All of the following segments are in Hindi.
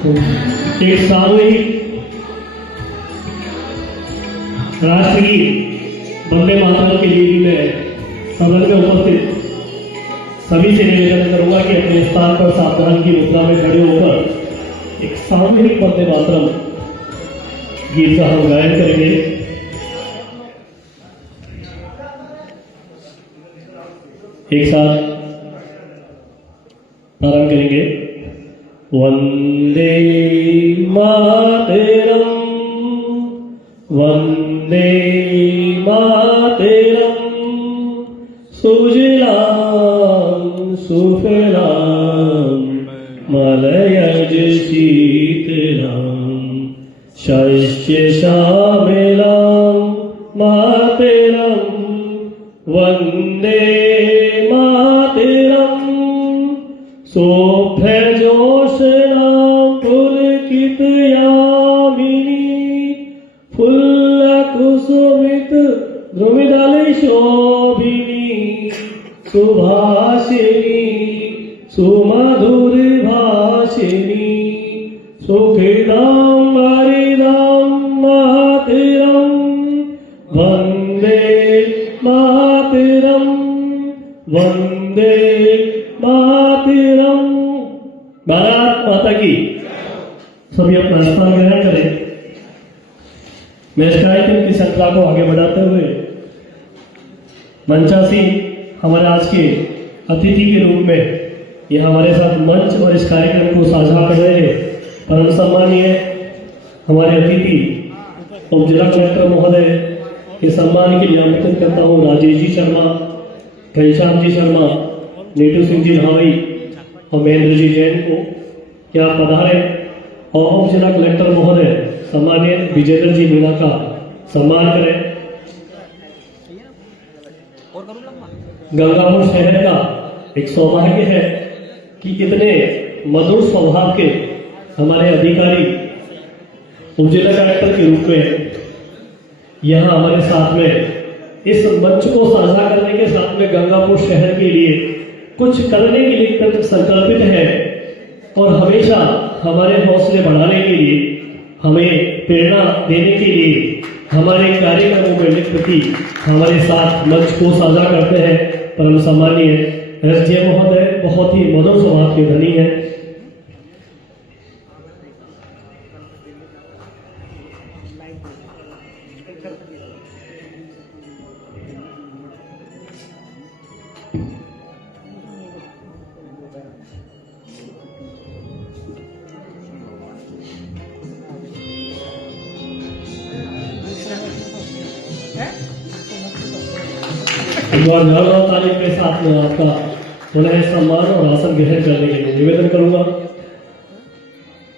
एक सामूहिक राष्ट्रगीत वंदे मातरम के लिए भी मैं सदन में उपस्थित सभी से निवेदन करूंगा कि अपने स्थान पर सावधान की मुद्रा में खड़े होकर एक सामूहिक वंदे मातरम गीत का हम गायन करेंगे। एक साथ प्रारंभ करेंगे। वंदे मातरम वंदे मातरम सुजलां सुफलां मलयज शीतलां शस्य श्यामलां मातरं वंदे मातरं शोभ्यजोत्स्नां पुलकितयामिनी फुल्लकुसुमित द्रुमिदलशोभिनी सुभाषिणी सुमधुरभाषिणी सुखदां वरदां मातरं वंदे मातरं वंदे मातरं। भारत माता की। सभी अपना स्थान ग्रहण करें। मैं इस कार्यक्रम की श्रृंखला को आगे बढ़ाते हुए मंचासी हमारे आज के अतिथि के रूप में ये हमारे साथ मंच और इस कार्यक्रम को साझा कर रहे हैं परम सम्मानीय हमारे अतिथि उप जिला कलेक्टर महोदय के सम्मान के लिए आमंत्रित करता हूँ राजेश जी शर्मा, घनश्याम जी शर्मा, नीटू सिंह जी धावी और महेंद्र जी जैन को क्या पधारे और उप जिला कलेक्टर महोदय सम्मानीय विजेंद्र जी मीणा का सम्मान करें। गंगापुर शहर का एक सौभाग्य है कि इतने मधुर स्वभाव के हमारे अधिकारी उप जिला कलेक्टर के रूप में यहाँ हमारे साथ में इस मंच को साझा करने के साथ में गंगापुर शहर के लिए कुछ करने के लिए संकल्पित है और हमेशा हमारे हौसले बढ़ाने के लिए, हमें प्रेरणा देने के लिए, हमारे कार्यक्रमों में प्रति हमारे साथ मंच को साझा करते हैं परम सम्मानीय एसडीएम महोदय, बहुत ही मधुर स्वभाव के धनी है। तारीख के साथ में आपका पुनः सम्मान और आसन ग्रहण करने के लिए निवेदन करूंगा।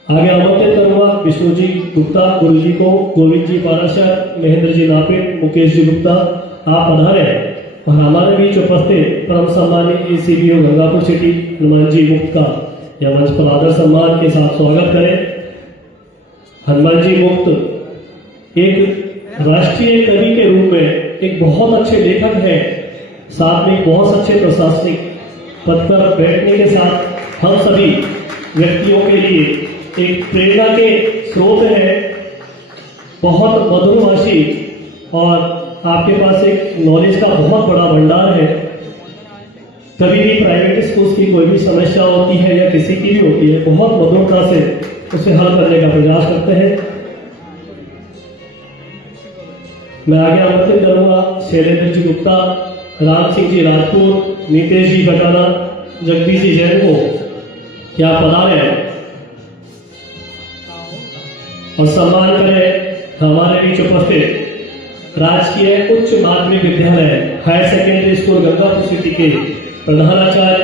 आगे आमंत्रित करूंगा विष्णु जी गुप्ता गुरु जी को, गोविंद जी पाराशर, महेंद्र जी नापित, मुकेश जी गुप्ता आप पधारे और हमारे बीच उपस्थित परम सम्मानित एसीबीओ गंगापुर सिटी हनुमान जी मुक्त का यह मंच पर आदर सम्मान के साथ स्वागत करें। हनुमान जी मुक्त एक राष्ट्रीय कवि के रूप में एक बहुत अच्छे लेखक है, साथ में बहुत अच्छे प्रशासनिक पद पर बैठने के साथ हम सभी व्यक्तियों के लिए एक प्रेरणा के स्रोत है, बहुत मधुरभाषी और आपके पास एक नॉलेज का बहुत बड़ा भंडार है। कभी भी प्राइवेट स्कूल की कोई भी समस्या होती है या किसी की भी होती है, बहुत मधुरता से उसे हल करने का प्रयास करते हैं। मैं आगे आमंत्रित करूंगा शैलेंद्र जी गुप्ता, राम सिंह जी राजपूत, नीतेश जी बटाना, जगदीश जी जैन को क्या पधारे और सम्मान करें हमारे बीच उपस्थित राजकीय उच्च माध्यमिक विद्यालय higher secondary school Gangapur city के प्रधानाचार्य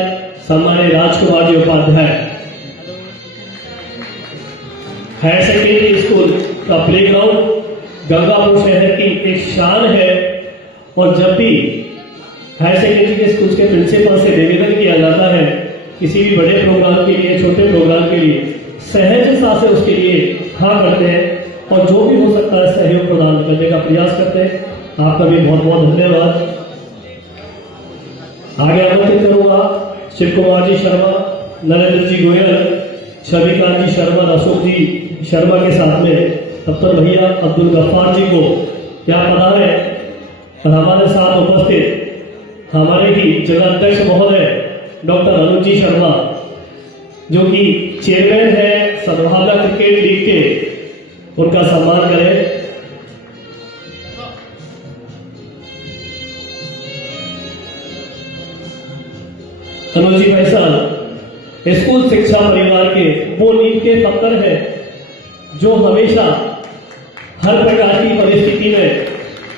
सम्मानित Rajkumar ji Upadhyay. Higher secondary school का प्लेग्राउंड गंगापुर शहर की एक शान है और जब भी हायर सेकेंडरी के स्कूल के प्रिंसिपल से निवेदन किया जाता है किसी भी बड़े प्रोग्राम के लिए, छोटे प्रोग्राम के लिए, सहजता से उसके लिए हाँ करते हैं और जो भी हो सकता है सहयोग प्रदान करने का प्रयास करते हैं। आपका भी बहुत बहुत धन्यवाद। आगे आमंत्रित करूंगा शिव कुमार जी शर्मा, नरेंद्र जी गोयल, शबीकांत जी शर्मा, अशोक जी शर्मा के साथ में दफ्तर भैया अब्दुल गफ्फार जी को यहाँ पधारे और हमारे साथ उपस्थित हमारे ही जिला अध्यक्ष महोदय डॉक्टर अनुज जी शर्मा जो कि चेयरमैन है सद्भावना क्रिकेट लीग के, उनका सम्मान करें। अनुज जी भाई साहब स्कूल शिक्षा परिवार के वो नींव के पत्थर है जो हमेशा हर प्रकार की परिस्थिति में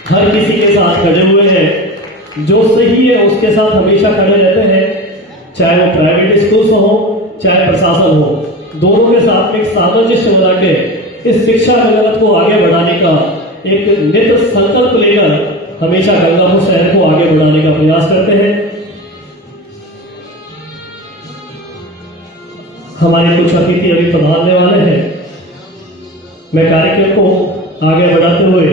हर किसी के साथ खड़े हुए हैं। जो सही है उसके साथ हमेशा खड़े रहते हैं, चाहे वो प्राइवेट स्कूल्स हो चाहे प्रशासन हो, दोनों के साथ एक सामंजस्य बना के इस शिक्षा जगत को आगे बढ़ाने का एक नित्य संकल्प लेकर हमेशा गंगापुर शहर को आगे बढ़ाने का प्रयास करते हैं। हमारे कुछ अतिथि अभी पधारने वाले हैं। मैं कार्यक्रम को आगे बढ़ाते हुए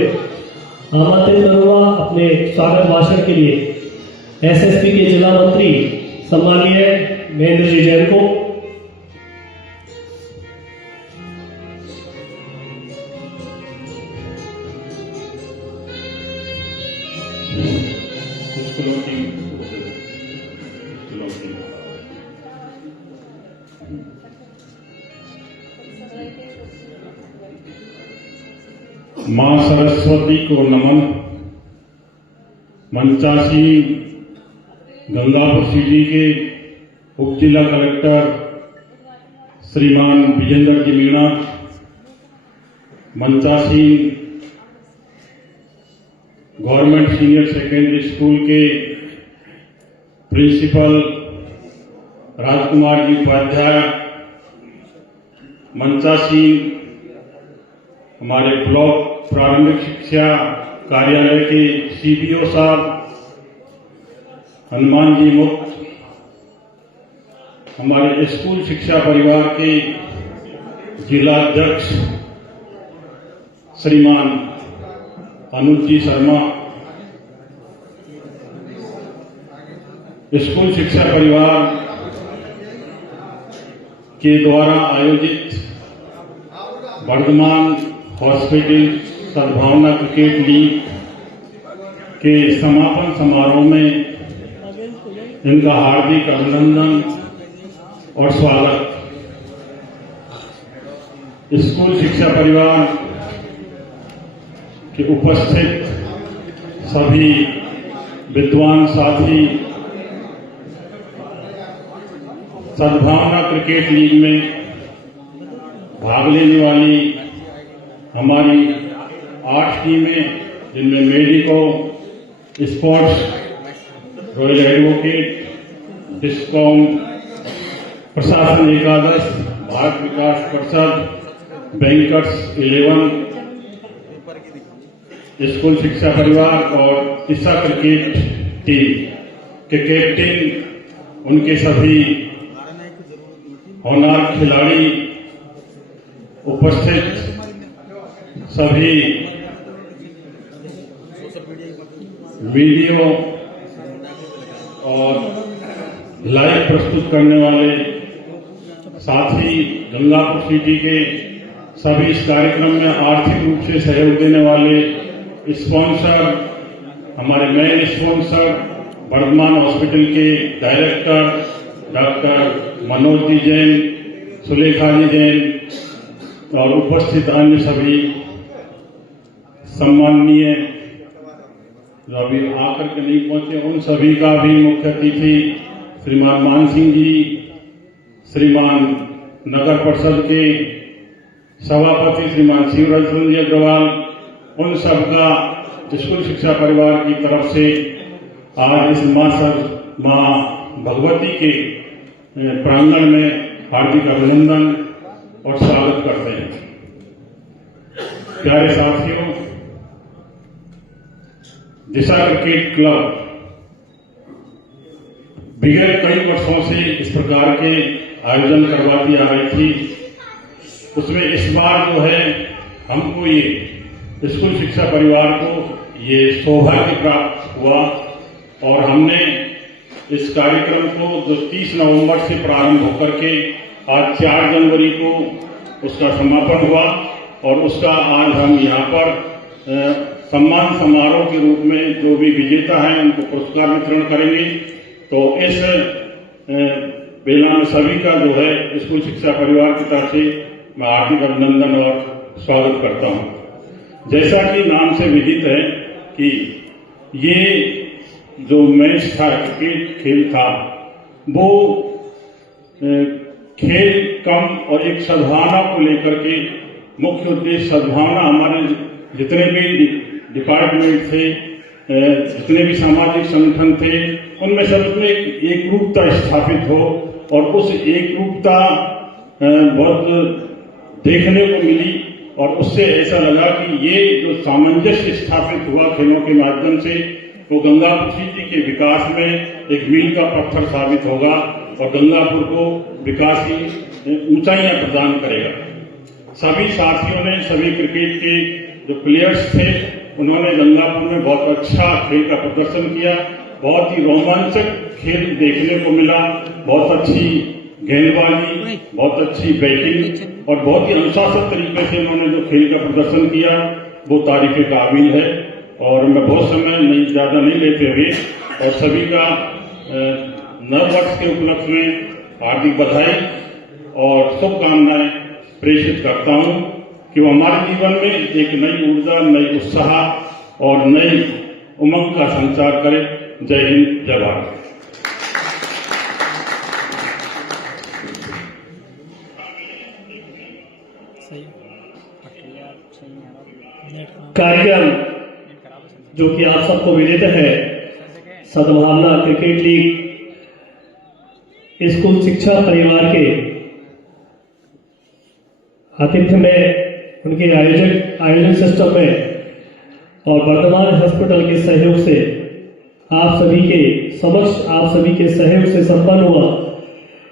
आमंत्रित करूंगा अपने स्वागत भाषण के लिए एसएसपी के जिला मंत्री सम्माननीय महेंद्र जी जैन को। मां सरस्वती को नमन। मंचासी गंगापुर सिटी के उप जिला कलेक्टर श्रीमान विजेंद्र जी मीणा, मंचासी गवर्नमेंट सीनियर सेकेंडरी स्कूल के प्रिंसिपल राजकुमार जी उपाध्याय, मंचासी हमारे ब्लॉक प्रारंभिक शिक्षा कार्यालय के सीडीओ साहब, हनुमान जी मुक्त, हमारे स्कूल शिक्षा परिवार के जिला अध्यक्ष श्रीमान अनुज जी शर्मा, स्कूल शिक्षा परिवार के द्वारा आयोजित वर्धमान हॉस्पिटल सद्भावना क्रिकेट लीग के समापन समारोह में इनका हार्दिक अभिनंदन और स्वागत। स्कूल शिक्षा परिवार के उपस्थित सभी विद्वान साथी, सद्भावना क्रिकेट लीग में भाग लेने वाली हमारी 8 टीमें, जिनमें medico, sports, royal advocate, discom, प्रशासन एकादश, भारत विकास परिषद, बैंकर्स 11, स्कूल शिक्षा परिवार और दिशा क्रिकेट टीम के कैप्टन, उनके सभी होनहार खिलाड़ी, उपस्थित सभी वीडियो और लाइव प्रस्तुत करने वाले साथी, गंगापुर सिटी के सभी इस कार्यक्रम में आर्थिक रूप से सहयोग देने वाले स्पॉन्सर, हमारे मेन स्पॉन्सर वर्धमान हॉस्पिटल के डायरेक्टर डॉक्टर मनोज जी जैन, सुलेखा जी जैन और उपस्थित अन्य सभी सम्माननीय जो अभी आकर के नहीं पहुंचे, उन सभी का भी मुख्य अतिथि श्रीमान मान सिंह जी, श्रीमान नगर परिषद के सभापति श्रीमान शिवराज जी अग्रवाल, उन सबका स्कूल शिक्षा परिवार की तरफ से आज इस मां भगवती के प्रांगण में हार्दिक अभिनंदन और स्वागत करते हैं। प्यारे साथियों, दिशा क्रिकेट क्लब विगत कई वर्षों से इस प्रकार के आयोजन करवाती आ रही थी। उसमें इस बार जो है हमको ये स्कूल शिक्षा परिवार को ये सौभाग्य प्राप्त हुआ और हमने इस कार्यक्रम को जो 30 नवंबर से प्रारंभ होकर के आज 4 जनवरी को उसका समापन हुआ और उसका आज हम यहाँ पर सम्मान समारोह के रूप में जो भी विजेता हैं उनको पुरस्कार वितरण करेंगे। तो इस बेला में सभी का जो है स्कूल शिक्षा परिवार की तरफ से मैं हार्दिक अभिनंदन और स्वागत करता हूँ। जैसा कि नाम से विदित है कि ये जो मैच था, क्रिकेट खेल था, वो खेल कम और एक सद्भावना को लेकर के मुख्य उद्देश्य सद्भावना हमारे जितने भी डिपार्टमेंट थे, जितने भी सामाजिक संगठन थे, उनमें सब में एक रूपता स्थापित हो और उस एक रूपता बहुत देखने को मिली और उससे ऐसा लगा कि ये जो सामंजस्य स्थापित हुआ खेलों के माध्यम से वो गंगापुर सिटी के विकास में एक मील का पत्थर साबित होगा और गंगापुर को विकास की ऊंचाइयां प्रदान करेगा। सभी साथियों ने, सभी क्रिकेट के जो प्लेयर्स थे, उन्होंने गंगापुर में बहुत अच्छा खेल का प्रदर्शन किया। बहुत ही रोमांचक खेल देखने को मिला, बहुत अच्छी गेंदबाजी, बहुत अच्छी बैटिंग और बहुत ही अनुशासित तरीके से उन्होंने जो खेल का प्रदर्शन किया वो तारीफ काबिल है। और मैं बहुत समय ज्यादा नहीं लेते हुए और सभी का नव वर्ष के उपलक्ष्य में हार्दिक बधाई और शुभकामनाएं प्रेषित करता हूं कि वो हमारे जीवन में एक नई ऊर्जा, नई उत्साह और नई उमंग का संचार करे। जय हिंद, जय भारत। कार्यक्रम जो कि आप सबको विदित है, सद्भावना क्रिकेट लीग स्कूल शिक्षा परिवार के आतिथ्य में, उनके आयोजन सिस्टम में और वर्धमान हॉस्पिटल के सहयोग से आप सभी के समक्ष, आप सभी के सहयोग से संपन्न हुआ।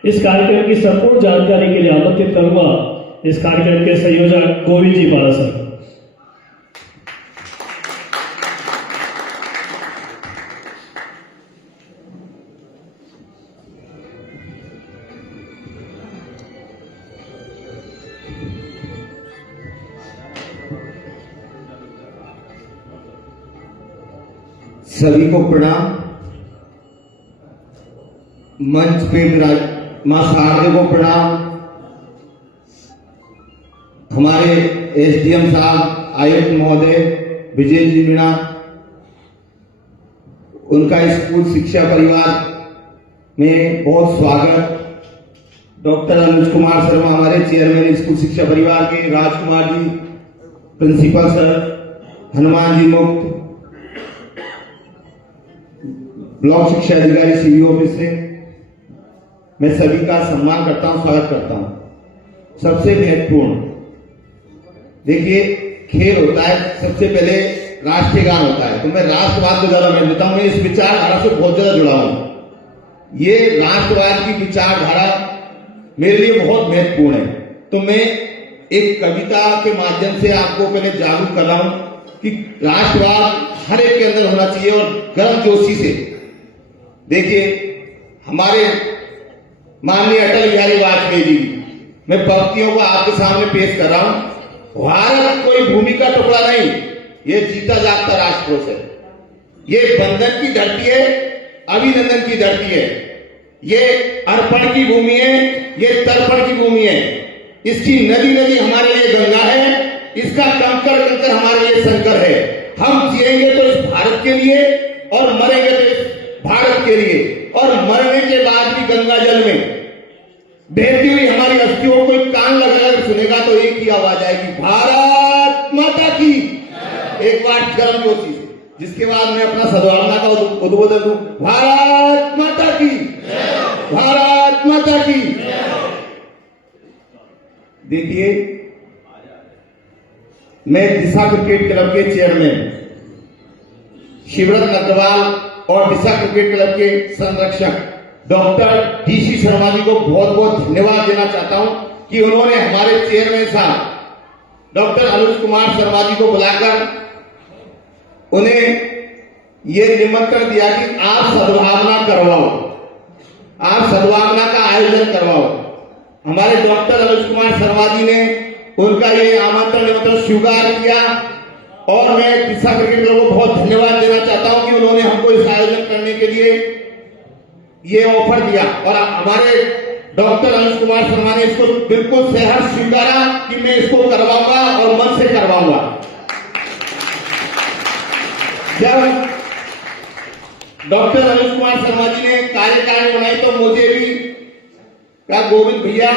इस कार्यक्रम की संपूर्ण जानकारी के लिए आमंत्रित करूंगा इस कार्यक्रम के संयोजक गोविंद जी पारासर। सभी को प्रणाम। मंच पे मां शारदे को प्रणाम। हमारे एसडीएम साहब, आयुक्त महोदय विजय जी मीणा, उनका स्कूल शिक्षा परिवार में बहुत स्वागत। डॉक्टर अनुज कुमार शर्मा, हमारे चेयरमैन स्कूल शिक्षा परिवार के, राजकुमार जी प्रिंसिपल सर, हनुमान जी मुक्त ब्लॉक शिक्षा अधिकारी सीबीओ ऑफिस से, मैं सभी का सम्मान करता हूं, स्वागत करता हूं। सबसे महत्वपूर्ण देखिए, खेल होता है, सबसे पहले राष्ट्रीय गान होता है, तो मैं राष्ट्रवाद को ज्यादा महत्व देता हूं। मैं इस विचारधारा से बहुत ज्यादा जुड़ा हूं। ये राष्ट्रवाद की विचारधारा मेरे लिए बहुत महत्वपूर्ण है। तो मैं एक कविता के माध्यम से आपको पहले जागरूक कर रहा हूं कि राष्ट्रवाद हर एक के अंदर होना चाहिए और गर्मजोशी से। देखिए, हमारे माननीय अटल बिहारी वाजपेयी जी, मैं पंक्तियों को आपके सामने पेश कर रहा हूं। भारत कोई भूमि का टुकड़ा नहीं, ये जीता जागता राष्ट्र है। ये बंधन की धरती है, अभिनंदन की धरती है। ये अर्पण की भूमि है, ये तर्पण की भूमि है। इसकी नदी नदी हमारे लिए गंगा है, इसका कंकड़ कंकड़ हमारे लिए शंकर है। हम जिएंगे तो इस भारत के लिए और मरेंगे तो इस भारत के लिए, और मरने के बाद भी गंगा जल में बहती हुई हमारी अस्थियों को कान लगाकर सुनेगा तो एक ही आवाज आएगी, भारत माता की। एक बार गर्मजोशी से, जिसके बाद मैं अपना सद्भावना का उद्बोधन दूं, भारत माता की, भारत माता की। देखिए, मैं दिशा क्रिकेट क्लब के चेयरमैन शिवरत अग्रवाल और दिशा क्रिकेट क्लब के संरक्षक डॉक्टर डीसी शर्मा जी को बहुत बहुत धन्यवाद देना चाहता हूं कि उन्होंने हमारे चेयरमैन साहब डॉक्टर अनुज कुमार शर्मा जी को बुलाकर उन्हें यह निमंत्रण दिया कि आप सद्भावना करवाओ, आप सद्भावना का आयोजन करवाओ। हमारे डॉक्टर अनुज कुमार शर्मा जी ने उनका ये आमंत्रण स्वीकार किया और मैं दिशा क्रिकेट क्लब को बहुत धन्यवाद देना चाहता हूं कि उन्होंने हमको इस आयोजन करने के लिए ये ऑफर दिया और हमारे डॉक्टर अनुज कुमार शर्मा ने इसको बिल्कुल सहर्ष स्वीकारा कि मैं इसको करवाऊंगा और मन से करवाऊंगा। जब डॉक्टर अनुज कुमार शर्मा जी ने कार्यकारिणी बनाई तो मुझे भी कहा, गोविंद भैया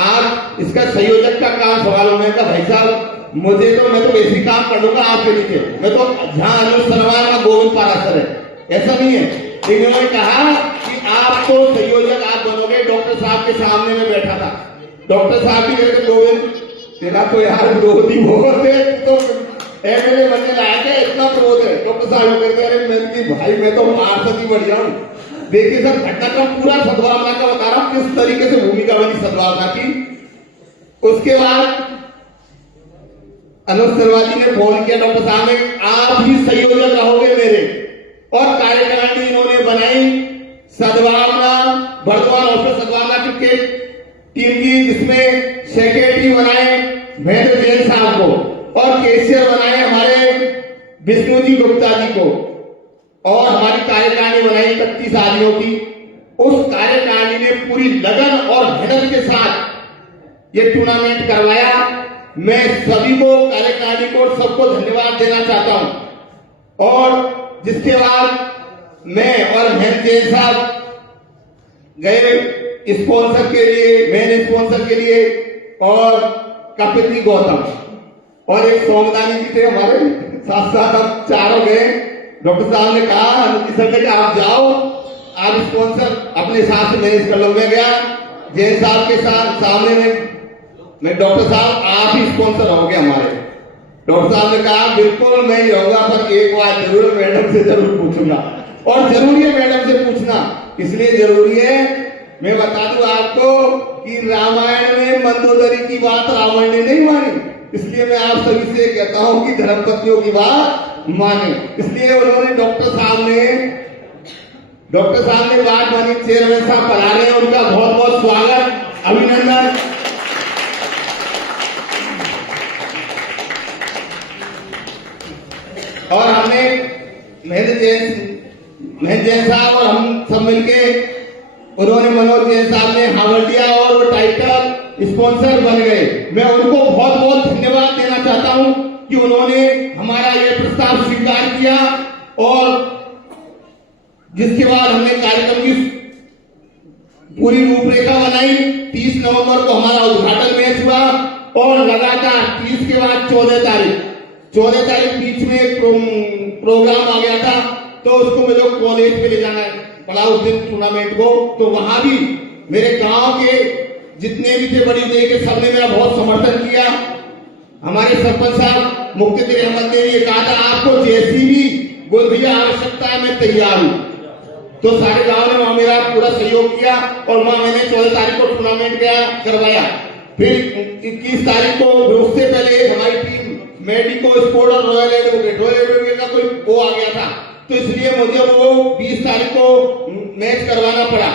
आप इसका संयोजक का काम संभालो। मैं कहा भाई साहब मैं तो वैसे काम कर लूंगा आपके नीचे, मैं तो जहां अनुज शर्मा में गोविंद पाराशर है ऐसा नहीं है। लेकिन उन्होंने कहा कि आप तो संयोजक आप बनोगे। डॉक्टर साहब के सामने में बैठा था, डॉक्टर साहब भी कहते गोविंद तेरा तो यार विरोधी बहुत है, तो एमएलए बनने लायक है, इतना क्रोध है। डॉक्टर साहब कहते अरे मैं भाई मैं तो पार्षद ही बढ़िया हूँ। देखिए सर घटनाक्रम पूरा सद्भावना का बता रहा हूँ किस तरीके से भूमिका बनी सद्भावना की। उसके बाद अनुज शर्मा जी ने फोन किया डॉक्टर साहब ने, आप ही संयोजक रहोगे मेरे, और कार्यकारिणी इन्होंने बनाई सद्भावना बर्दवान ऑफिस सद्भावना क्रिकेट टीम की, जिसमें सेक्रेटरी बनाए महेंद्र जैन साहब को और कैशियर बनाए हमारे विष्णु जी गुप्ता जी को, और हमारी कार्यकारिणी बनाई 31 आदमियों की। उस कार्यकारिणी ने पूरी लगन और मेहनत के साथ ये टूर्नामेंट करवाया। मैं सभी को कार्यकारिणी को सबको धन्यवाद देना चाहता हूं। और जिसके बाद मैं और महेंद्र जैन साहब गए स्पॉन्सर के लिए, मेन स्पॉन्सर के लिए, और कपिल जी गौतम और एक सोमदानी जी थे हमारे साथ साथ, हम चारों गए। डॉक्टर साहब ने कहा अनुज सर ने आप जाओ, आप स्पॉन्सर अपने हिसाब से मैनेज कर लो। मैं गया जैन साहब के साथ सामने में, मैं डॉक्टर साहब आप ही स्पॉन्सर रहोगे हमारे। डॉक्टर साहब ने कहा बिल्कुल मैं ही रहूंगा, पर एक बात जरूर मैडम से जरूर पूछूंगा, और जरूरी है मैडम से पूछना, इसलिए जरूरी है मैं बता दूं आपको कि रामायण में मंदोदरी की बात रावण ने नहीं मानी, इसलिए मैं आप सभी से कहता हूं कि धर्मपत्नियों की बात माने। इसलिए उन्होंने डॉक्टर साहब ने बात मानी। चेयरमैन साहब पधारे हैं, उनका बहुत बहुत स्वागत, अभिनंदन। और हमने महेंद्र जैन साहब और हम सब मिलके, उन्होंने मनोज जैन साहब ने हावड़ दिया और वो टाइटल स्पॉन्सर बन गए। मैं उनको बहुत बहुत धन्यवाद देना चाहता हूं कि उन्होंने हमारा ये प्रस्ताव स्वीकार किया, और जिसके बाद हमने कार्यक्रम की पूरी रूपरेखा बनाई। 30 नवंबर को हमारा उद्घाटन मैच हुआ और लगातार 30 के बाद 14 तारीख बीच में एक प्रोग्राम आ गया था, तो उसको मुझे कॉलेज पे ले जाना पड़ा उस दिन टूर्नामेंट को। तो वहां भी मेरे गांव के जितने भी थे बड़ी देर के, सबने मेरा बहुत समर्थन किया। हमारे सरपंच साहब मुफ्ती अहमद ने ये कहा था आपको जैसी भी बोल भैया आवश्यकता है मैं तैयार हूं, तो सारे गांव ने वहां मेरा पूरा सहयोग किया और वहां मैंने 14 तारीख को टूर्नामेंट करवाया। फिर 21 तारीख को उससे पहले हमारी टीम मेडिको स्पोर्ट और रॉयल एडवोकेट का कोई वो आ गया था, तो इसलिए मुझे वो 20 तारीख को मैच करवाना पड़ा।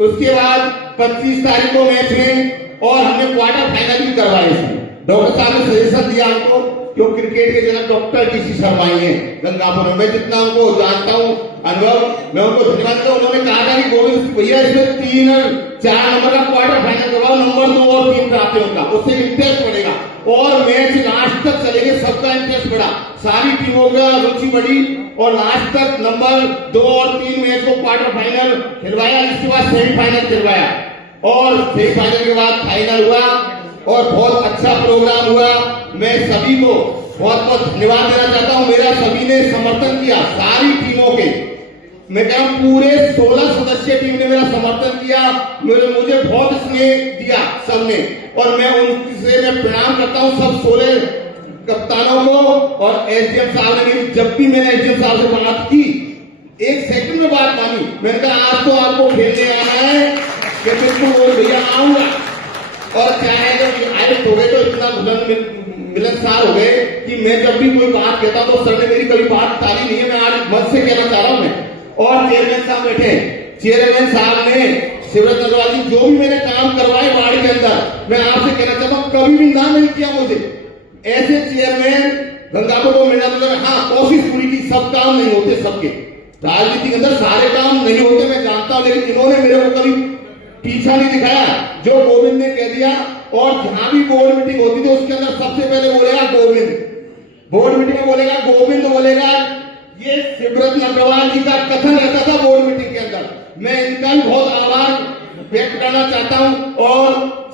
उसके बाद 25 तारीख को मैच में, और हमने क्वार्टर फाइनल भी करवाए थे। डॉक्टर साहब ने सजेशन दिया हमको, जो क्रिकेट के जनक डॉक्टर टीसी शर्मा हैं गंगापुर में, मैं जितना उनको जानता हूँ अनुभव, मैं उनको धन्यवाद करता हूँ। उन्होंने कहा था कि गोविंद भैया इसमें 3 और 4 नंबर का क्वार्टर फाइनल करवाओ, नंबर 2 और 3 प्राप्त होगा, उससे इंटरेस्ट बढ़ेगा और मैच लास्ट तक चलेंगे, सबका इंटरेस्ट बढ़ा, सारी टीमों का रुचि बढ़ी और लास्ट तक नंबर 2 और 3 मैच को क्वार्टर फाइनल खिलवाया। इसके बाद सेमीफाइनल खिलवाया और सेमीफाइनल के बाद फाइनल हुआ और बहुत अच्छा प्रोग्राम हुआ। मैं सभी को बहुत बहुत धन्यवाद देना चाहता हूं, मेरा सभी ने समर्थन किया, सारी टीमों के, मैं कह रहा हूं पूरे 16 सदस्यीय टीम ने मेरा समर्थन किया, मुझे बहुत स्नेह दिया सबने, और मैं उनसे मैं प्रणाम करता हूं सब 16 कप्तानों को। और एसडीएम साहब ने, जब भी मैंने एसडीएम साहब से बात की, 1 सेकंड में बात मानी, मैंने कहा आज तो आपको खेलने आना है, कि बिल्कुल वो भैया आऊंगा। और चाहे जब आयुष हो गए तो इतना मिलनसार हो गए कि मैं जब भी कोई बात कहता तो सर ने मेरी कभी बात टाली नहीं है, मैं आज मन से कहना चाह रहा हूं मैं। और चेयरमैन साहब बैठे, चेयरमैन साहब ने शिवराज अग्रवाल जी जो भी मैंने काम करवाए वार्ड के अंदर, मैं आपसे कहना चाहता हूँ कभी भी नाम नहीं किया मुझे। ऐसे चेयरमैन गंगापुर को मिलना, मतलब हाँ कोशिश पूरी की, सब काम नहीं होते सबके, राजनीति के अंदर सारे काम नहीं होते, मैं जानता हूं, लेकिन इन्होंने मेरे को कभी पीछा नहीं दिखाया। जो गोविंद ने कह दिया, और जहां भी बोर्ड मीटिंग होती थी उसके अंदर सबसे पहले बोलेगा गोविंद, बोर्ड मीटिंग में बोलेगा गोविंद बोलेगा, ये शिवरत्न अग्रवाल जी का कथन रहता था बोर्ड मीटिंग के अंदर। मैं इनका भी बहुत आभार व्यक्त करना चाहता हूं, और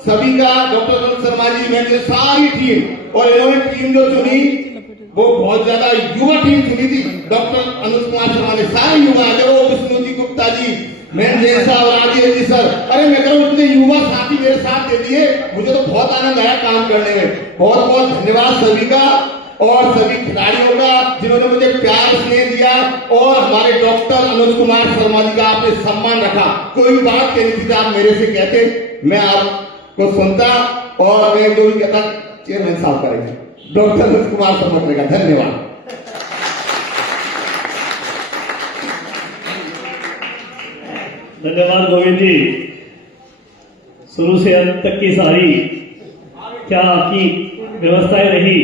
सभी का, डॉक्टर अरुण शर्मा जी, मैंने सारी टीम, और इन्होंने टीम जो चुनी वो बहुत ज्यादा युवा टीम चुनी थी। डॉक्टर अनुज कुमार शर्मा ने सारे युवा, जब वो विष्णु जी गुप्ता जी, मैं जय साहब, राजेश जी सर, अरे मैं कह रहा हूं इतने युवा साथी मेरे साथ दे दिए, मुझे तो बहुत आनंद आया काम करने में। बहुत बहुत धन्यवाद सभी का, और सभी खिलाड़ियों का जिन्होंने मुझे प्यार स्नेह दिया, और हमारे डॉक्टर अनुज कुमार शर्मा जी का आपने सम्मान रखा। कोई बात कहनी थी आप मेरे से कहते, मैं आपको सुनता, और मैं जो भी कहता चेयरमैन साहब करेंगे, डॉक्टर अनुज कुमार शर्मा करेगा। धन्यवाद। धन्यवाद गोविंद जी। शुरू से अंत तक की सारी क्या आपकी व्यवस्थाएं रही,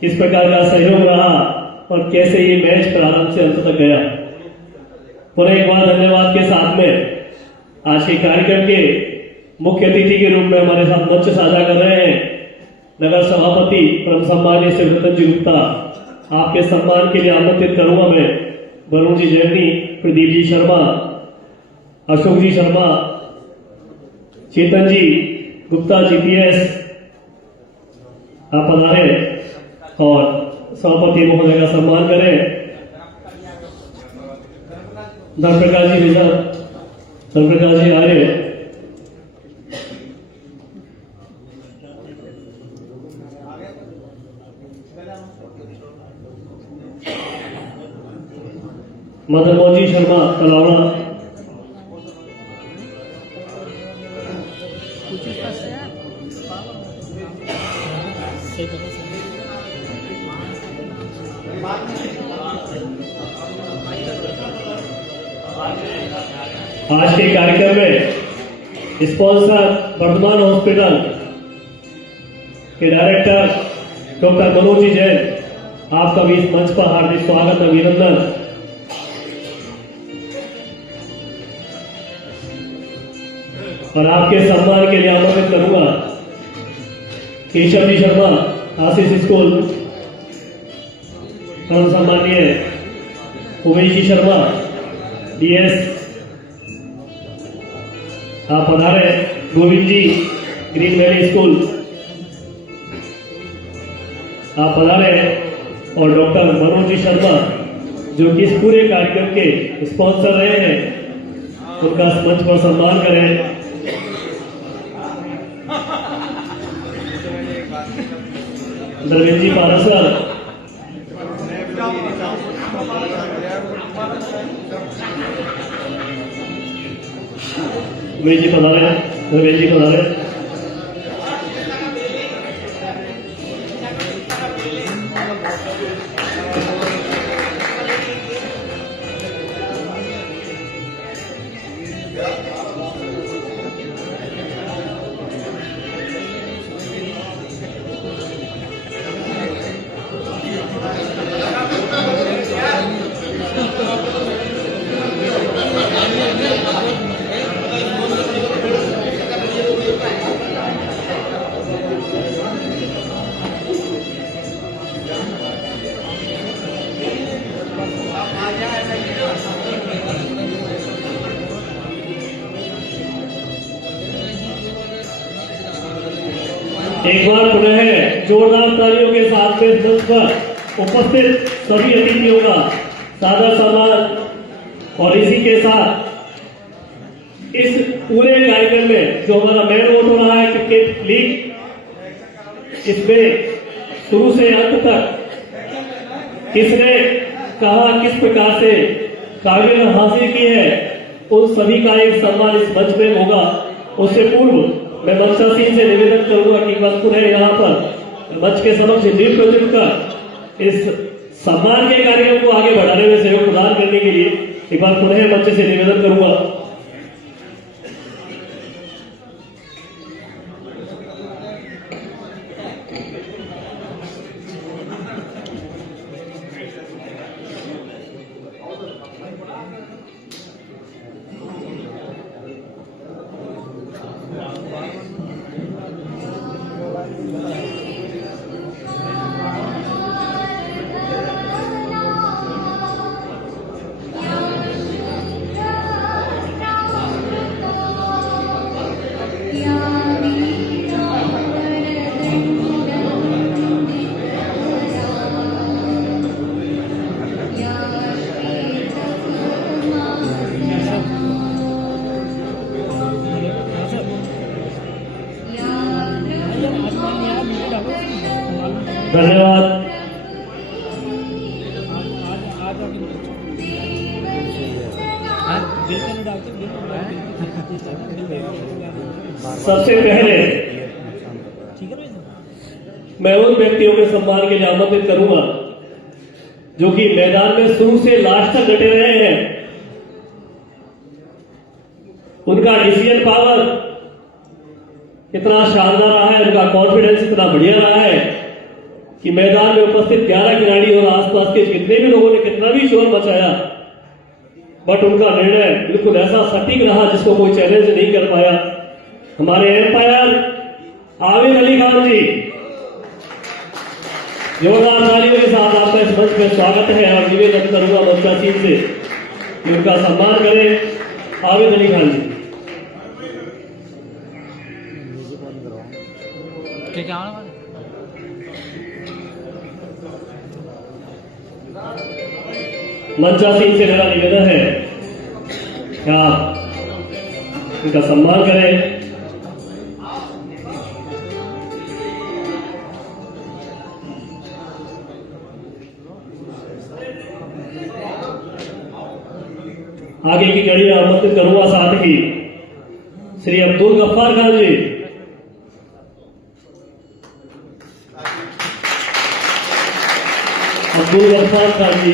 किस प्रकार का सहयोग रहा, और कैसे ये मैच प्रारंभ से अंत तक गया। पुनः एक बार धन्यवाद के साथ में आज के कार्यक्रम के मुख्य अतिथि के रूप में हमारे साथ मंच साझा कर रहे हैं नगर सभापति परम सम्मानीय शिवरतन जी गुप्ता। आपके सम्मान के लिए आमंत्रित करूंगा मैं वरुण जी जैनी, प्रदीप जी शर्मा, अशोक जी शर्मा, चेतन जी गुप्ता जीपीएस, आप पधारे और सभापति महोदय का सम्मान करें। धर्मप्रकाश जी रिजर्व, धर्मप्रकाश जी आर्य, मदन मोहन जी शर्मा कलावड़ा, आज के कार्यक्रम में स्पॉन्सर वर्धमान हॉस्पिटल के डायरेक्टर डॉक्टर मनोज जी जैन, आपका भी इस मंच पर हार्दिक स्वागत, अभिनंदन। और आपके सम्मान के लिए आमंत्रित करूंगा केशव जी शर्मा, आशीष स्कूल, परम सम्मानीय उमेश जी शर्मा डीएस, आप पधारे। गोविंद जी ग्रीन वैली स्कूल, आप पधारे। और डॉक्टर मनोज जी शर्मा जो कि इस पूरे कार्यक्रम के स्पॉन्सर रहे हैं, उनका मंच पर सम्मान करें। धर्मेंद्र जी पारासर, उमेश जी पधारे, धर्मेंद्र जी पधारे। एक बार पुनः जोरदार तालियों के साथ में मंच पर उपस्थित सभी अतिथियों का सादर सम्मान। और इसी के साथ इस पूरे कार्यक्रम में जो हमारा मेन वोट हो रहा है क्रिकेट लीग, इसमें शुरू से अंत तक किसने कहा किस प्रकार से काबिलियत हासिल की है, उन सभी का एक सम्मान इस मंच में होगा। उससे पूर्व मैं मंचासीन से निवेदन करूंगा कि बस पुनः यहाँ पर मंच के समक्ष दीप प्रज्वलित कर इस सम्मान के कार्यक्रम को आगे बढ़ाने में सहयोग प्रदान करने के लिए एक बार पुनः मंच से निवेदन करूंगा। धन्यवाद। सबसे पहले मैं उन व्यक्तियों के सम्मान के लिए आमंत्रित करूंगा जो कि मैदान में शुरू से लास्ट तक डटे रहे हैं। उनका डिसीजन पावर इतना शानदार रहा है, उनका कॉन्फिडेंस इतना बढ़िया रहा है कि मैदान में उपस्थित 11 खिलाड़ी और आसपास के जितने भी लोगों ने कितना भी शोर मचाया, बट उनका निर्णय बिल्कुल ऐसा सटीक रहा जिसको कोई चैलेंज नहीं कर पाया। हमारे एम्पायर आबिद अली खान जी, जोरदार तालियों के साथ आपका इस मंच में स्वागत है और निवेदन करूंगा मंचासीन से कि उनका सम्मान करें। आबिद अली खान जी। मंचासीन से मेरा निवेदन है कि आप उनका सम्मान करें। आगे की कड़ी में आमंत्रित करूंगा साथ ही श्री अब्दुल गफ्फार खान जी। अब्दुल गफ्फार खान जी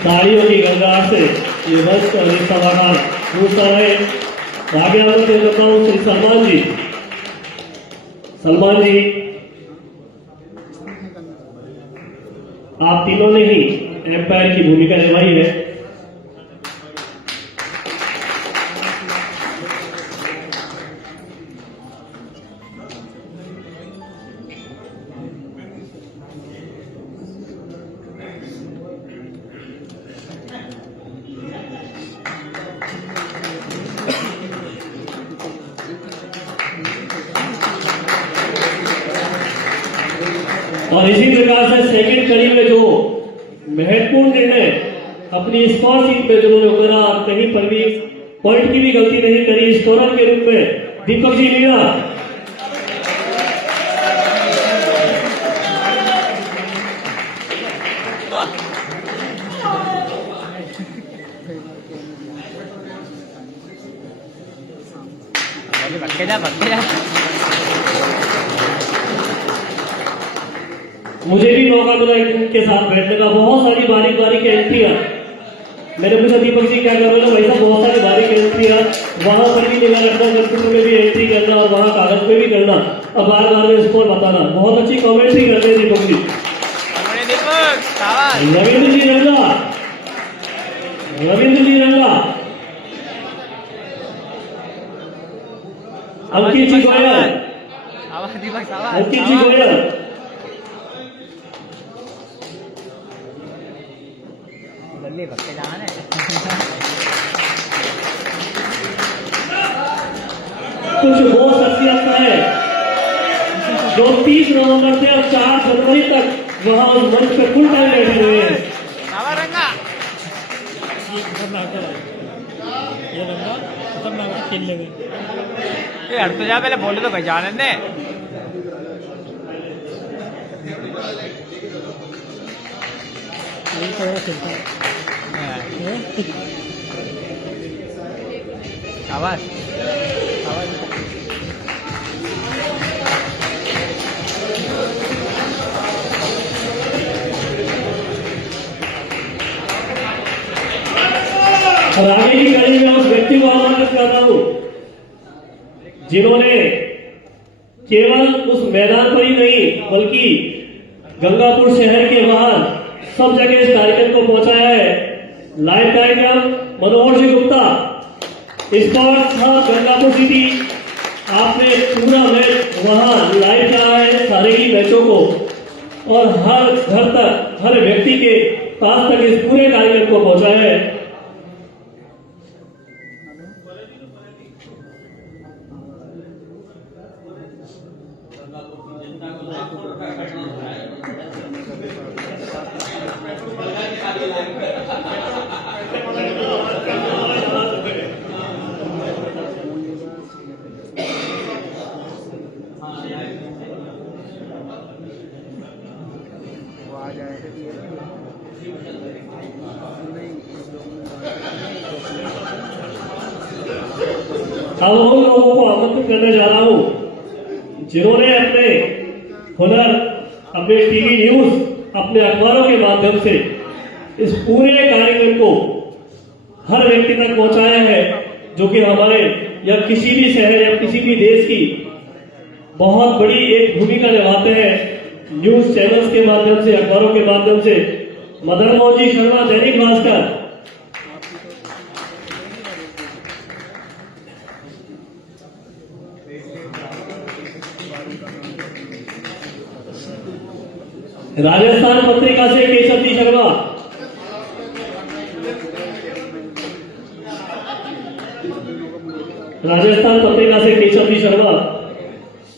तालियों की गंगार से ये मंच और ये सभागार पूछता रहे। आगे आमंत्रित करता हूं श्री सलमान जी। सलमान जी, आप तीनों ने ही एम्पायर की भूमिका निभाई है। और इसी प्रकार से सेकंड कड़ी में जो महत्वपूर्ण निर्णय अपनी स्कोर शीट में जिन्होंने उतरा, कहीं पर भी पॉइंट की भी गलती नहीं करी, स्कोरर के रूप में दीपक जी मीणा। मुझे भी मौका मिला इनके साथ बैठने का, बहुत सारी बारीक बारीक एंट्रियां। मैंने पूछा दीपक जी क्या कर रहे हो, भाई साहब बहुत सारी बारीक एंट्रियां, वहां पर भी निगाह रखना, जयपुर में भी एंट्री करना और वहां कागज पे भी करना, अब बार बार में स्कोर बताना। बहुत अच्छी कमेंट्री करते हैं दीपक जी। रविंद्र जी रंगा, रविंद्र जी रंगा, अंकित जी गोयल, अंकित जी गोयल, कुछ वो शख्सियत है जो 30 नवंबर से और 4 जनवरी तक वहां उस मंच पे फुल टाइम बैठे हुए हैं। ये हट तो जा, पहले बोले तो पहचान दे। आवाज और आगे की कड़ी में उस व्यक्ति को आमंत्रित कर रहा हूं जिन्होंने केवल उस मैदान पर ही नहीं बल्कि गंगापुर शहर के बाहर सब जगह इस कार्यक्रम को पहुंचाया है। लाइव कार्यक्रम Manohar ji Gupta, sports hub Gangapur city, आपने पूरा मैच वहां लाइव करा है, सारे ही मैचों को, और हर घर तक, हर व्यक्ति के पास तक इस पूरे कार्यक्रम को पहुंचाया है। अब उन लोगों को आमंत्रित करने जा रहा हूं जिन्होंने अपने हुनर, अपने टीवी न्यूज, अपने अखबारों के माध्यम से इस पूरे कार्यक्रम को हर व्यक्ति तक पहुंचाया है, जो कि हमारे या किसी भी शहर या किसी भी देश की बहुत बड़ी एक भूमिका निभाते हैं। न्यूज चैनल्स के माध्यम से, अखबारों के माध्यम से मदन मोहन जी शर्मा, दैनिक भास्कर, राजस्थान पत्रिका से केशव जी शर्मा, राजस्थान पत्रिका से केशव जी शर्मा,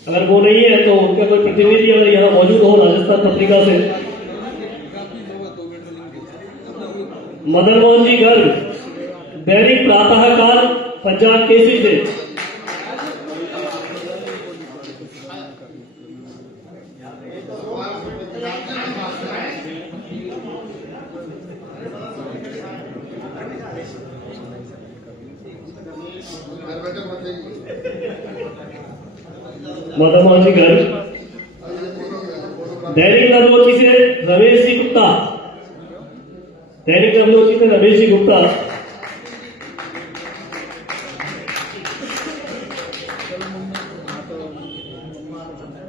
अगर वो नहीं है तो उनका कोई प्रतिनिधि अगर यहाँ मौजूद हो राजस्थान पत्रिका से। मदन मोहन जी गर्ग, दैनिक प्रातःकाल, पंजाब केसरी से। मदन मोहन जी गर्ग, दैनिक नवलोकी से रमेश जी गुप्ता, दैनिक नवलोकी से रमेश जी गुप्ता।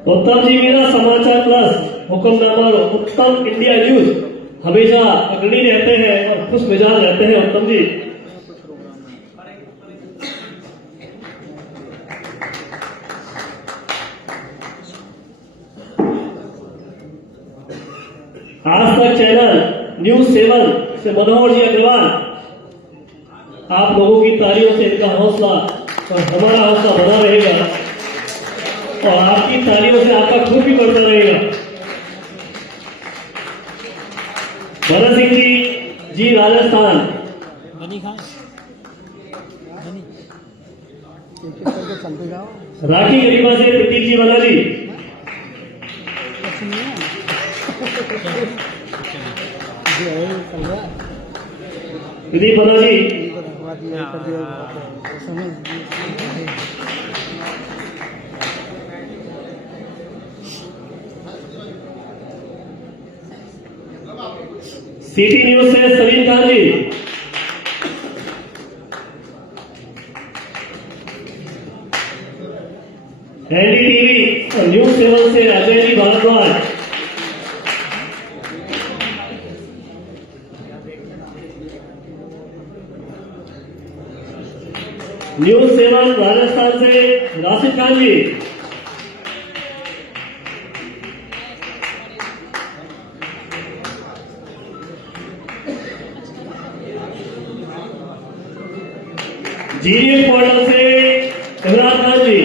उत्तम जी मीरा, समाचार प्लस, हुक्मनामा, उत्तम इंडिया न्यूज, हमेशा अग्रणी रहते हैं और खुश मिजाज रहते हैं उत्तम जी। आज तक चैनल न्यूज 7 से मनोहर जी अग्रवाल, आप लोगों की तालियों से इनका हौसला और हमारा हौसला बना रहेगा और आपकी तालियों से आपका खून भी बढ़ता रहेगा। भरत सिंह जी राजस्थान, राखी गरीबा से प्रतीक जी बनाली, प्रदीप बनाजी, सिटी न्यूज से सलीम खान जी, एनडीटीवी न्यूज 7 से अजय जी भारद्वाज, न्यूज 7 राजस्थान से राशिद खान जी, जीडीएस पोर्टल से इमरान खान जी,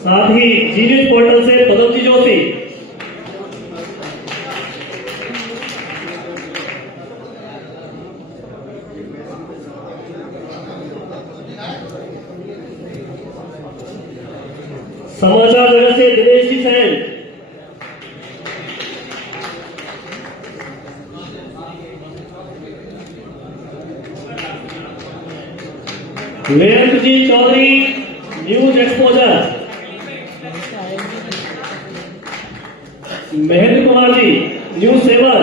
साथ ही जीडीएस पोर्टल से पदमजी जोशी, समाचार जगत से Dinesh ji San, Venkat ji Chaudhary news exposure, Mahendra Kumar ji news 7,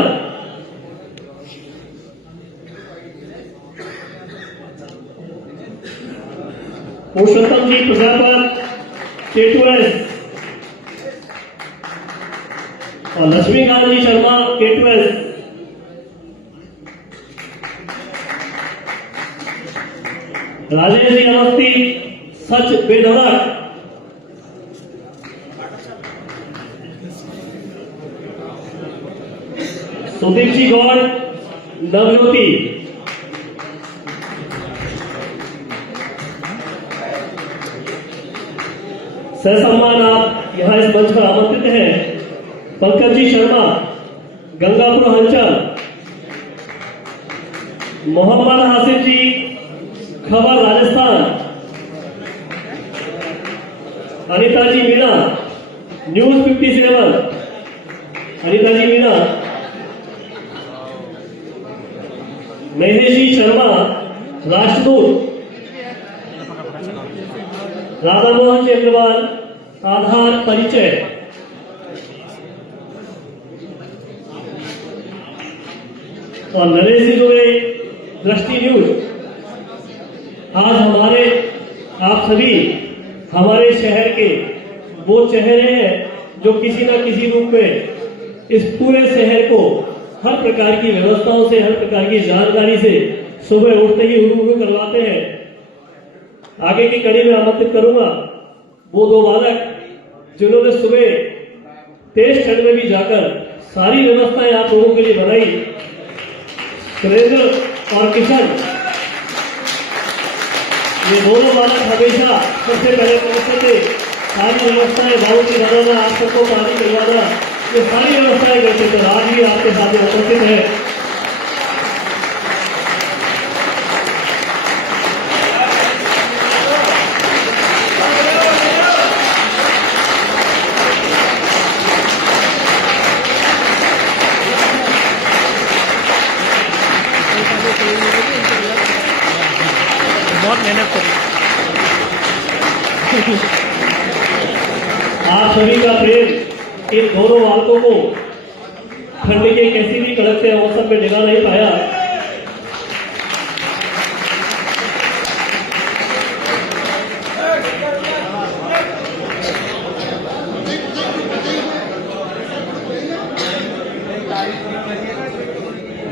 पुरुषोत्तम जी प्रजापत K2S और लक्ष्मीकांत जी शर्मा K2S, राजेश जी अवस्थी सच बेधड़क, सुदीप जी गौड़ नवज्योति, सहसम्मान आप यहाँ इस मंच पर आमंत्रित हैं पंकज जी शर्मा गंगापुर हलचल, मोहम्मद हासिफ जी खबर राजस्थान, अनिता जी मीणा, न्यूज 57, अनिता जी मीणा। महेश जी शर्मा, राष्ट्रदूत। राधा मोहन जी अग्रवाल, आधार परिचय। और नरेश जी दुबे, दृष्टि न्यूज। आज हमारे आप सभी हमारे शहर के वो चेहरे हैं जो किसी न किसी रूप में इस पूरे शहर को हर प्रकार की व्यवस्थाओं से, हर प्रकार की जानकारी से सुबह उठते ही उड़ू करवाते हैं। आगे की कड़ी में आमंत्रित करूंगा वो दो बालक जिन्होंने सुबह तेज ठंड में भी जाकर सारी व्यवस्थाएं आप लोगों के लिए बनाई। सुरेंद्र और किशन, ये दोनों बालक हमेशा सबसे पहले पहुंचते थे। सारी व्यवस्थाएं गाँव की बनाना, आप सबको पानी पिलवाना, ये सारी व्यवस्थाएं करते थे। आज भी आपके साथ उपस्थित है। बहुत मेहनत करी। आप सभी का प्रेम इन दोनों बालकों को ठंड के किसी भी कड़क से मौसम में डिगा नहीं पाया।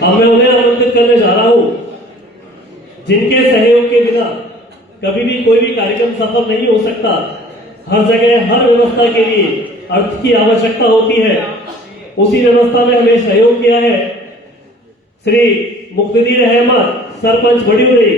अब मैं उन्हें आमंत्रित करने जा रहा हूं जिनके सहयोग के बिना कभी भी कोई भी कार्यक्रम सफल नहीं हो सकता। हर जगह हर व्यवस्था के लिए अर्थ की आवश्यकता होती है। उसी व्यवस्था में हमें सहयोग किया है श्री मुक्तदीर अहमद, सरपंच बड़ीउरी।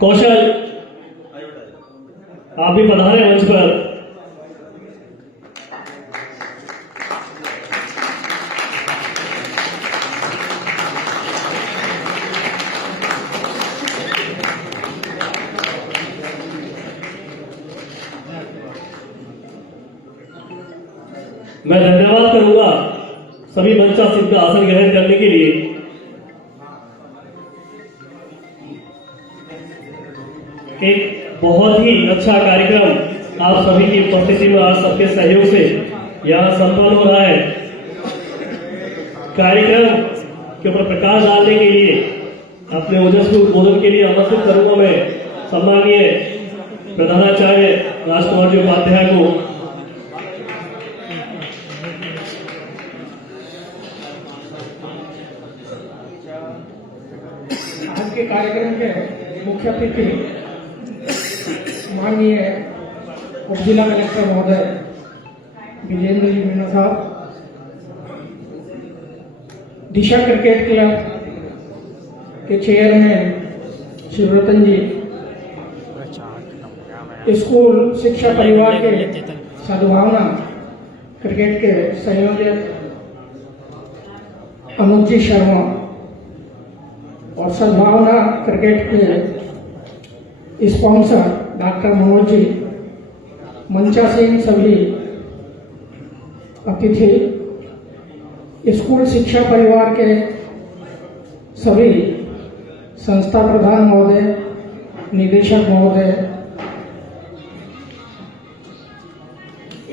कौशल, आप भी पधारे मंच पर। मैं धन्यवाद करूंगा सभी मंचासीन आसन ग्रहण करने के लिए। एक बहुत ही अच्छा कार्यक्रम आप सभी की उपस्थिति में आज सबके सहयोग से यहाँ संपन्न हो रहा है। कार्यक्रम के ऊपर प्रकाश डालने के लिए अपने ओजस्वी उद्बोधन के लिए आमंत्रित करूंगा मैं सम्मानीय प्रधानाचार्य राजकुमार जी उपाध्याय को। आज के कार्यक्रम के मुख्य अतिथि माननीय उप जिला कलेक्टर महोदय विजेंद्र जी मीणा साहब, दिशा क्रिकेट क्लब के चेयरमैन शिवरतन जी, स्कूल शिक्षा परिवार के सद्भावना क्रिकेट के संयोजक अनुज जी शर्मा और सद्भावना क्रिकेट के स्पॉन्सर डॉक्टर मनोज जी, मंचासीन सभी अतिथि, स्कूल शिक्षा परिवार के सभी संस्था प्रधान महोदय, निदेशक महोदय,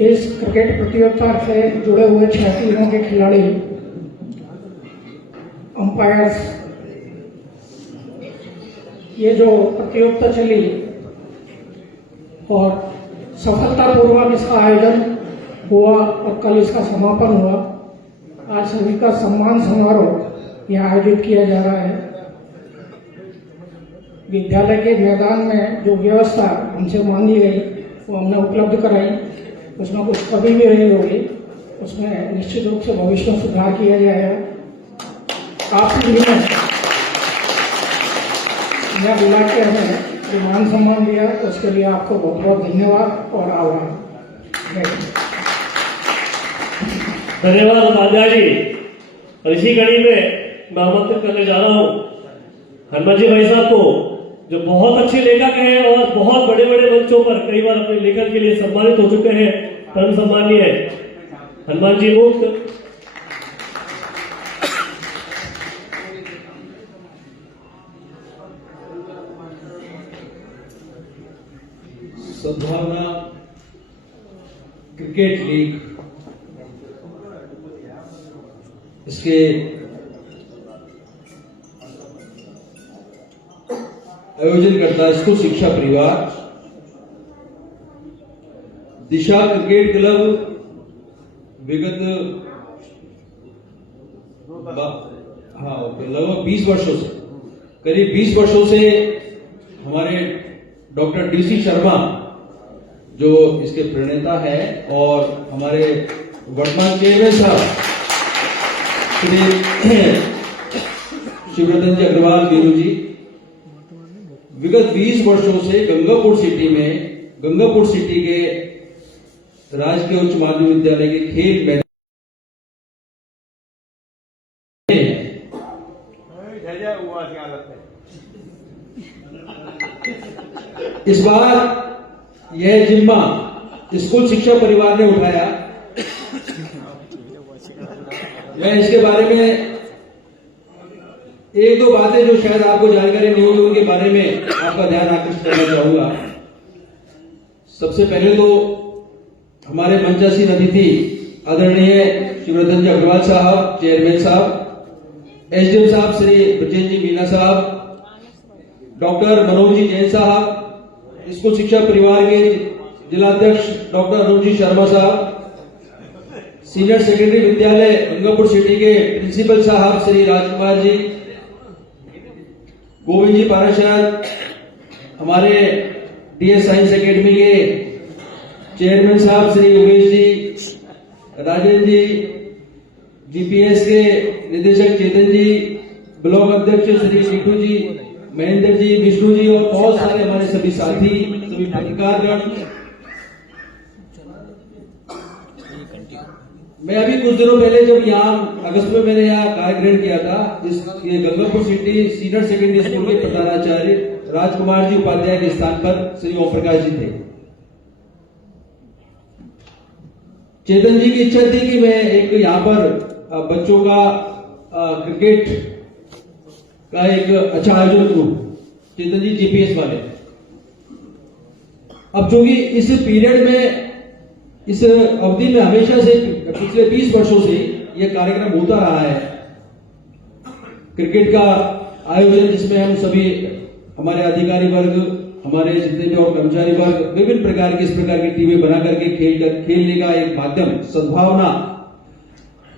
इस क्रिकेट प्रतियोगिता से जुड़े हुए 6 टीमों के खिलाड़ी, अंपायर्स, ये जो प्रतियोगिता चली और सफलतापूर्वक इसका आयोजन हुआ और कल इसका समापन हुआ। आज सभी का सम्मान समारोह यहाँ आयोजित किया जा रहा है। विद्यालय के मैदान में जो व्यवस्था हमसे मांगी गई वो हमने उपलब्ध कराई। उसमें कुछ कमी भी रही होगी, उसमें निश्चित रूप से भविष्य में सुधार किया जाएगा। आपसे भी यह बुला के हमें जो मान सम्मान दिया उसके लिए आपको बहुत बहुत धन्यवाद और आभार। जय हिंद। धन्यवाद उपाध्याय जी। और इसी कड़ी में मैं आमंत्रित करने जा रहा हूँ हनुमान जी भाई साहब को, जो बहुत अच्छे लेखक हैं और बहुत बड़े बड़े मंचों पर कई बार अपने लेखन के लिए सम्मानित हो चुके हैं। परम सम्मानीय हनुमान जी मुक्त। सद्भावना क्रिकेट लीग इसके आयोजन करता है स्कूल शिक्षा परिवार, दिशा क्रिकेट क्लब विगत लगभग 20 वर्षों से, करीब 20 वर्षों से हमारे डॉक्टर डीसी शर्मा जो इसके प्रणेता है और हमारे वर्तमान चेयरमैन साहब श्री शिवरतन जी अग्रवाल बीरू जी विगत 20 वर्षों से गंगापुर सिटी के राजकीय उच्च माध्यमिक विद्यालय के खेल मैदान इस बार यह जिम्मा स्कूल शिक्षा परिवार ने उठाया। मैं इसके बारे में एक दो बातें जो शायद आपको जानकारी नहीं होगी उनके बारे में आपका ध्यान आकर्षित करना चाहूंगा। सबसे पहले तो हमारे मंचासीन अतिथि आदरणीय शिवरतन जी अग्रवाल साहब, चेयरमैन साहब, एसडीएम साहब श्री ब्रजेश जी मीना साहब, डॉक्टर मनोज जी जैन साहब, स्कूल शिक्षा परिवार के जिलाध्यक्ष डॉक्टर अरुण जी शर्मा साहब, सीनियर सेकेंडरी विद्यालय गंगापुर सिटी के प्रिंसिपल साहब श्री राजकुमार जी, गोविंद जी पाराशर, हमारे डीएस साइंस एकेडमी के चेयरमैन साहब श्री योगेश जी, राजेंद्र जी, जीपीएस के निदेशक चेतन जी, ब्लॉक अध्यक्ष श्री टीटू जी, महेंद्र जी, विष्णु जी और बहुत सारे हमारे सभी साथी, सभी पत्रकारगण। मैं अभी कुछ दिनों पहले जब यहाँ अगस्त में मैंने यहाँ कार्यक्रम किया था, ये Gangapur city senior secondary school के प्रधानाचार्य राजकुमार जी उपाध्याय के स्थान पर श्री ओम प्रकाश जी थे। चेतन जी की इच्छा थी कि मैं एक यहाँ पर बच्चों का क्रिकेट का एक अच्छा आयोजन करूं, चेतन जी जीपीएस वाले। अब जो कि इस पीरियड में, इस अवधि में हमेशा से पिछले 20 वर्षों से यह कार्यक्रम होता रहा है, क्रिकेट का आयोजन, जिसमें हम सभी हमारे अधिकारी वर्ग, हमारे जितने भी और कर्मचारी वर्ग विभिन्न प्रकार की इस प्रकार की टीमें बना करके खेलने का एक माध्यम, सद्भावना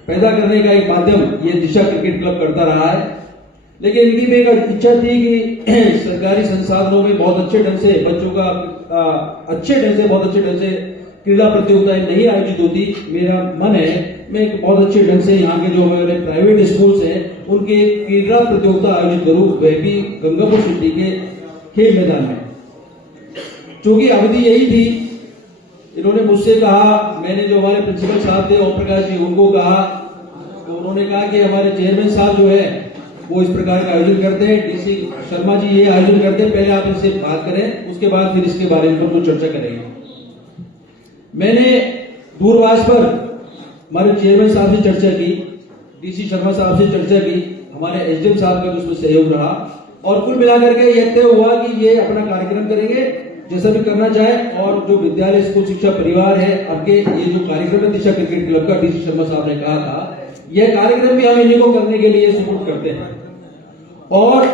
पैदा करने का एक माध्यम ये दिशा क्रिकेट क्लब करता रहा है। लेकिन इनकी भी एक इच्छा थी कि सरकारी संसाधनों में बहुत अच्छे ढंग से बच्चों का बहुत अच्छे ढंग से क्रीड़ा प्रतियोगिताएं नहीं आयोजित होती। मेरा मन है मैं एक बहुत अच्छे ढंग से यहाँ के जो हमारे प्राइवेट स्कूल्स हैं उनके क्रीड़ा प्रतियोगिता आयोजित करूं, वह भी गंगापुर सिटी के खेल मैदान में। चूंकि अवधि यही थी, इन्होंने मुझसे कहा, मैंने जो हमारे प्रिंसिपल साहब थे ओम प्रकाश जी उनको कहा, तो उन्होंने कहा कि हमारे चेयरमैन साहब जो है वो इस प्रकार का आयोजन करते हैं, डीसी शर्मा जी ये आयोजन करते हैं, पहले आप इनसे बात करें, उसके बाद फिर इसके बारे में हम लोग चर्चा करेंगे। मैंने दूरभाष पर हमारे चेयरमैन साहब से चर्चा की, डीसी शर्मा साहब से चर्चा की, हमारे एसडीएम साहब का उसमें सहयोग रहा और कुल मिलाकर के यह तय हुआ कि ये अपना कार्यक्रम करेंगे जैसा भी करना चाहे। और जो विद्यालय स्कूल शिक्षा परिवार है आपके, ये जो कार्यक्रम है दिशा क्रिकेट क्लब का, डीसी शर्मा साहब ने कहा था यह कार्यक्रम भी हम इन्हीं को करने के लिए सपोर्ट करते हैं। और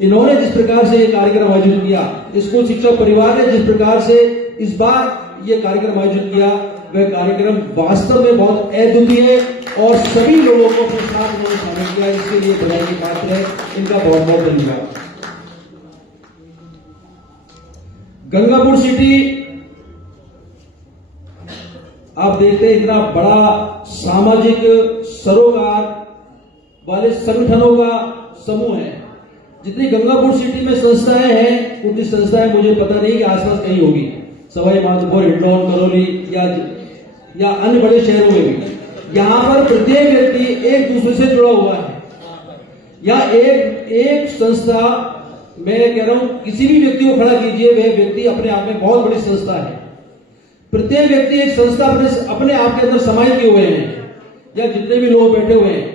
इन्होंने जिस प्रकार से यह कार्यक्रम आयोजित किया, स्कूल शिक्षा परिवार ने जिस प्रकार से इस बार यह कार्यक्रम आयोजित किया, वह कार्यक्रम वास्तव में बहुत अद्वितीय है और सभी लोगों को अपने साथ उन्होंने शामिल किया, इसके लिए बधाई की पात्र है। इनका बहुत बहुत धन्यवाद। गंगापुर सिटी आप देखते हैं इतना बड़ा सामाजिक सरोकार वाले संगठनों का समूह है। जितनी गंगापुर सिटी में संस्थाएं हैं उतनी संस्थाएं मुझे पता नहीं कि आसपास कहीं होगी, सवाई माधोपुर, हिंडौन, करौली या अन्य बड़े शहरों में भी। यहाँ पर प्रत्येक व्यक्ति एक दूसरे से जुड़ा हुआ है, या एक संस्था, मैं कह रहा हूं किसी भी व्यक्ति को खड़ा कीजिए, वह व्यक्ति अपने आप में बहुत बड़ी संस्था है। प्रत्येक व्यक्ति एक संस्था अपने आप के अंदर समाहित किए हुए हैं। या जितने भी लोग बैठे हुए हैं,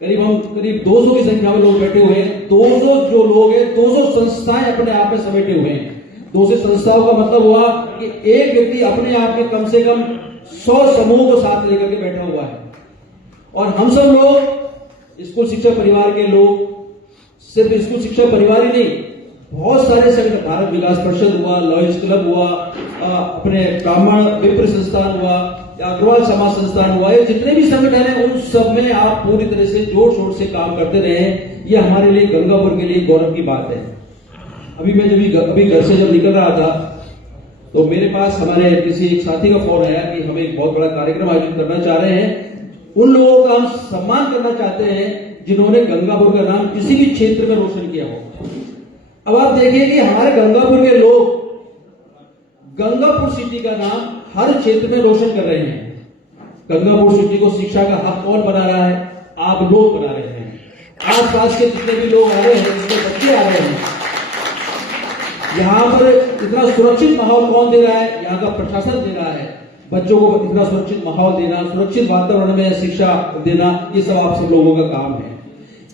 करीब 200 की संख्या में लोग बैठे हुए हैं, 200 जो लोग हैं 200 संस्थाएं अपने आप में समेटे हुए हैं। 200 संस्थाओं का मतलब हुआ कि एक व्यक्ति अपने आप के कम से कम 100 समूह को साथ लेकर के बैठा हुआ है। और हम सब लोग स्कूल शिक्षा परिवार के लोग, सिर्फ स्कूल शिक्षा परिवार ही नहीं, बहुत सारे संगठन, भारत विकास परिषद हुआ, लॉयर्स क्लब हुआ, अपने ब्राह्मण विप्र संस्थान हुआ, अग्रवाल समाज संस्थान हुआ, ये जितने भी संगठन हैं उन सब में आप पूरी तरह से जोर शोर से काम करते रहे। ये हमारे लिए, गंगापुर के लिए गौरव की बात है। अभी मैं अभी घर से जब निकल रहा था तो मेरे पास हमारे किसी एक साथी का फोन आया कि हम एक बहुत बड़ा कार्यक्रम आयोजित करना चाह रहे हैं। उन लोगों का हम सम्मान करना चाहते हैं जिन्होंने गंगापुर का नाम किसी भी क्षेत्र में रोशन किया हो। अब आप देखिए कि हमारे गंगापुर के लोग गंगापुर सिटी का नाम हर क्षेत्र में रोशन कर रहे हैं। गंगापुर सिटी को शिक्षा का हब कौन बना रहा है? आप लोग बना रहे हैं। आसपास के जितने भी लोग आ रहे हैं, जितने बच्चे आ रहे हैं, यहाँ पर इतना सुरक्षित माहौल कौन दे रहा है? यहाँ का प्रशासन दे रहा है। बच्चों को इतना सुरक्षित माहौल देना, सुरक्षित वातावरण में शिक्षा देना, ये सब आप सब लोगों का काम है।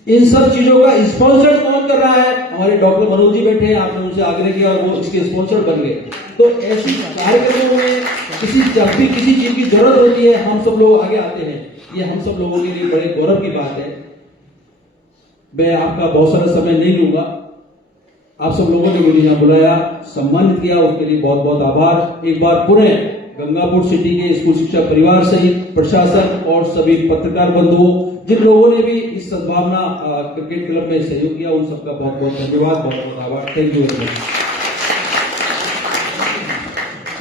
इन सब चीजों का स्पॉन्सर कौन कर रहा है? हमारे डॉक्टर मनोज जी बैठे हैं, आपने उनसे आग्रह किया और वो इसके स्पॉन्सर बन गए। तो ऐसी कार्यक्रमों में जब भी किसी चीज की जरूरत होती है, हम सब लोग आगे आते हैं। ये हम सब लोगों के लिए बड़े गौरव की बात है। मैं आपका बहुत सारा समय नहीं लूंगा। आप सब लोगों ने मुझे यहाँ बुलाया, सम्मानित किया, उसके लिए बहुत बहुत आभार। एक बार पुनः गंगापुर सिटी के स्कूल शिक्षा परिवार सहित प्रशासन और सभी पत्रकार बंधुओं, जिन लोगों ने भी इस सद्भावना क्रिकेट क्लब में सहयोग किया, उन सबका बहुत बहुत धन्यवाद, बहुत बहुत आभार। Thank you very much.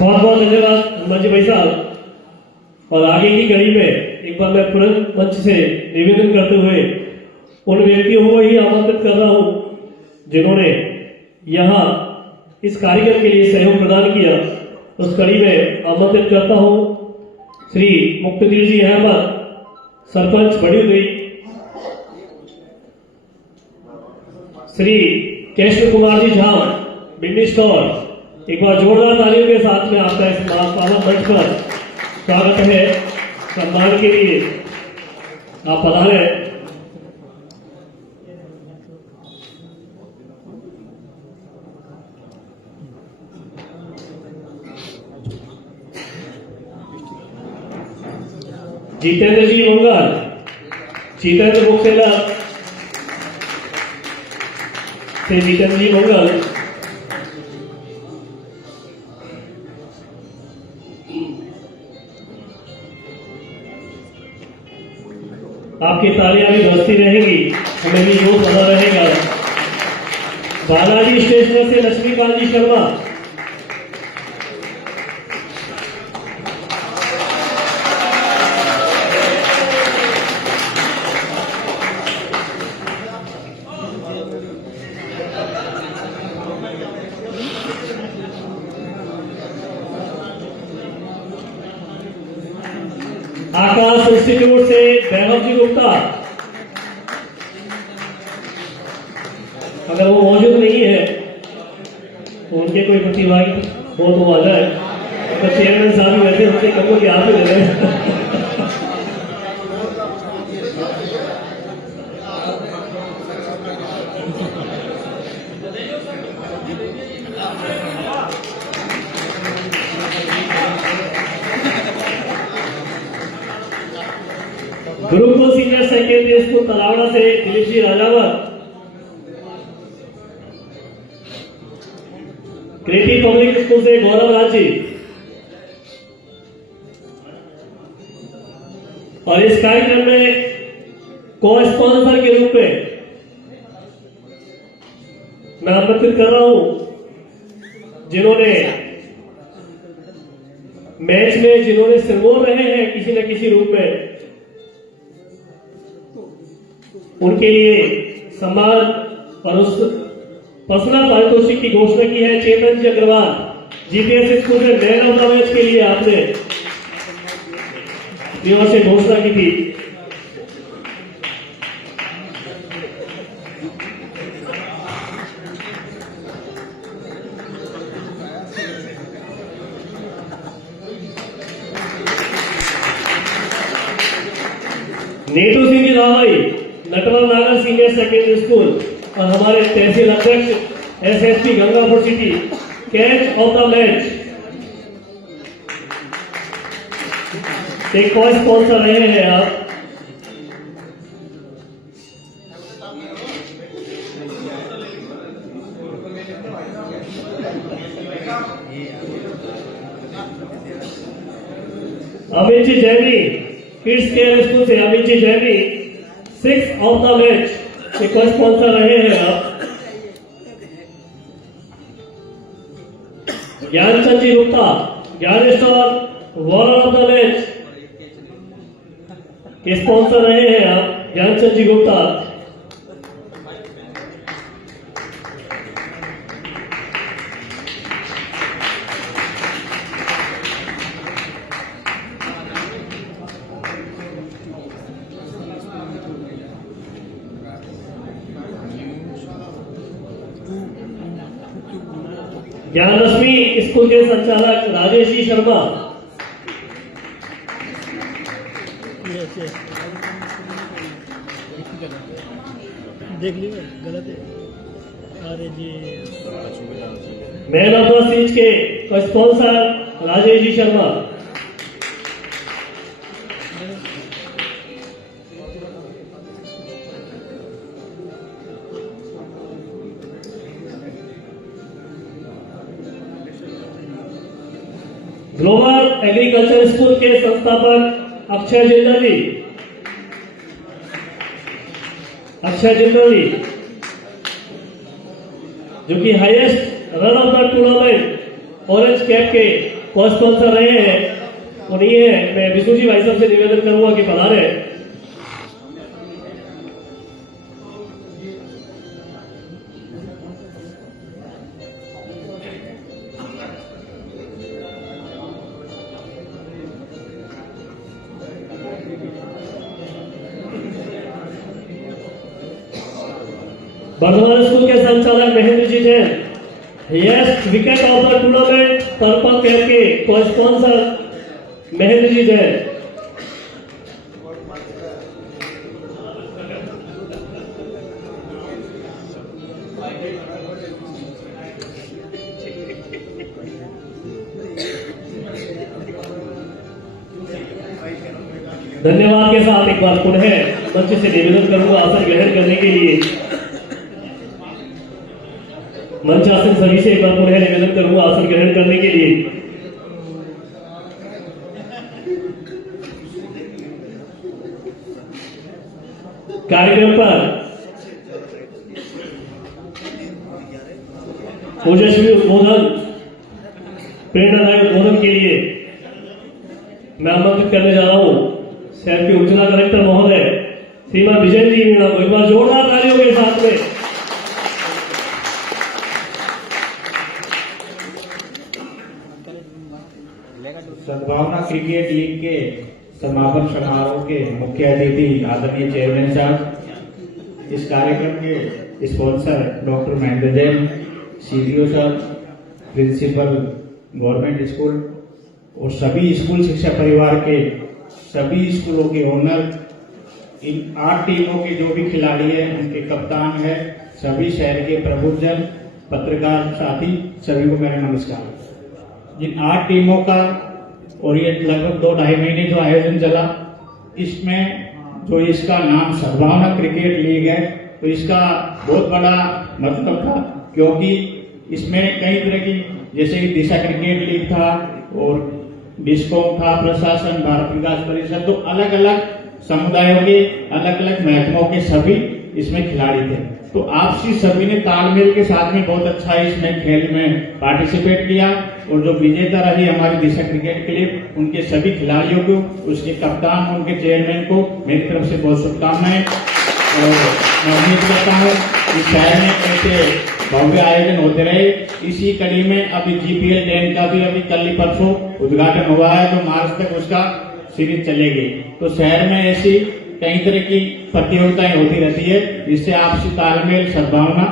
बहुत बहुत धन्यवाद मंजी भाई साहब। और आगे की कड़ी में एक बार मैं तुरंत मंच से निवेदन करते हुए उन व्यक्तियों को ही आमंत्रित कर रहा हूं जिन्होंने यहाँ इस कार्यक्रम के लिए सहयोग प्रदान किया। उस कड़ी में आमंत्रित करता हूं श्री मुक्तदीर जी अहमद, सरपंच बड़ी हुई, श्री कृष्ण कुमार जी झा, बिजली स्टोर। एक बार जोरदार तालियों के साथ में आपका इस पावन मंच पर स्वागत है। सम्मान के लिए आप पधारे। जितेंद्र जी मंगल, जितेंद्र बुक सेलर से जितेंद्र जी मंगल। आपकी तालियां भी बजती रहेंगी, हमें भी जोश बना रहेगा। बालाजी स्टेशनर से लक्ष्मीकांत जी शर्मा, आकाश इंस्टीट्यूट से वैभव जी गुप्ता, अगर वो मौजूद नहीं है तो उनके कोई प्रतिभागी हो तो आ जाए। तो चेयरमैन साहब भी वैसे उनके कमों की आप ही दे रहे। गुरुकुल सीनियर सेकेंडरी स्कूल तलावड़ा से Dilip ji Rajawat, creative public school से गौरव राज जी। और इस कार्यक्रम में को स्पॉन्सर के रूप में मैं आमंत्रित कर रहा हूं जिन्होंने मैच में जिन्होंने सिरमौर रहे हैं किसी न किसी रूप में, उनके लिए सम्मान और उस पर्सनल पारितोषिक की घोषणा की है चेतन जी अग्रवाल, जीपीएस स्कूल में मैन ऑफ द मैच के लिए आपने यहाँ से घोषणा की थी। नेतू सिंह जी रावई, नटवर नागर सीनियर सेकेंडरी स्कूल और हमारे तहसील अध्यक्ष SSP Gangapur city, catch of the match एक कॉल स्पॉन्सर रहे हैं आप। Amit ji जैनी, kids care school से Amit ji जैनी 6 of the match के कॉल स्पॉन्सर रहे हैं आप। ज्ञानचंद जी गुप्ता, ज्ञान star Waller of the match के स्पॉन्सर रहे हैं आप, ज्ञानचंद जी गुप्ता। ज्ञान रश्मि स्कूल के संचालक राजेश जी शर्मा, देख लीजिए गलत है। अरे जी मैन ऑफ द सीरीज के sponsor Rajesh ji Sharma. Global agriculture school के संस्थापक अक्षय जिंदल जी, अक्षय जिंदल जी जो कि highest run of the tournament orange cap के को स्पॉन्सर रहे हैं, उन्हीं है। मैं विष्णु जी भाई साहब से निवेदन करूंगा कि पधारे। बर्धमान स्कूल के संचालक Mahendra ji Jain, highest wicket of the tournament purple cap के को स्पॉन्सर महेंद्र जी जैन। धन्यवाद के साथ एक बार पुनः मंच से निवेदन करूंगा आसन ग्रहण करने के लिए। मंचासन सभी से एक बार पुनः निवेदन करूंगा आसन ग्रहण करने के लिए। कार्यक्रम पर ओजस्वी उद्बोधन, प्रेरणादायक उद्बोधन के लिए मैं आमंत्रित करने जा रहा हूं शहर के उप जिला कलेक्टर महोदय श्रीमान विजय जी मीणा को। एक बार जोरदार तालियों के साथ में सद्भावना क्रिकेट लीग के समापन समारोह के मुख्य अतिथि आदरणीय चेयरमैन साहब, इस कार्यक्रम के sponsor doctor Mahendra Jain, CDO साहब, प्रिंसिपल गवर्नमेंट स्कूल और सभी स्कूल शिक्षा परिवार के सभी स्कूलों के ओनर, इन 8 टीमों के जो भी खिलाड़ी हैं, उनके कप्तान हैं, सभी शहर के प्रबुद्धजन, पत्रकार साथी, सभी को मेरा नमस्कार। जिन 8 टीमों का और ये लगभग 2-2.5 महीने जो आयोजन चला, इसमें जो इसका नाम सद्भावना क्रिकेट लीग है, तो इसका बहुत बड़ा मतलब था, क्योंकि इसमें कई तरह की, जैसे कि दिशा क्रिकेट लीग था और डिस्कॉम था, प्रशासन, भारत विकास परिषद, तो अलग अलग समुदायों के अलग अलग महकमों के सभी इसमें खिलाड़ी थे। तो आपसी सभी ने तालमेल के साथ में बहुत अच्छा इसमें खेल में पार्टिसिपेट किया और जो विजेता रही हमारी दिशा क्रिकेट क्लब, उनके सभी खिलाड़ियों को, उसके कप्तान, उनके चेयरमैन को मेरी तरफ से बहुत शुभकामनाएं। और मैं उम्मीद करता हूँ कि शहर में ऐसे भव्य आयोजन होते रहे। इसी कड़ी में अभी GPL 10 का भी अभी कल ही परसों उद्घाटन हुआ है, तो मार्च तक उसका सीरीज चलेगी। तो शहर में ऐसी कई तरह की प्रतियोगिताएं होती रहती है, जिससे आपसी तालमेल सद्भावना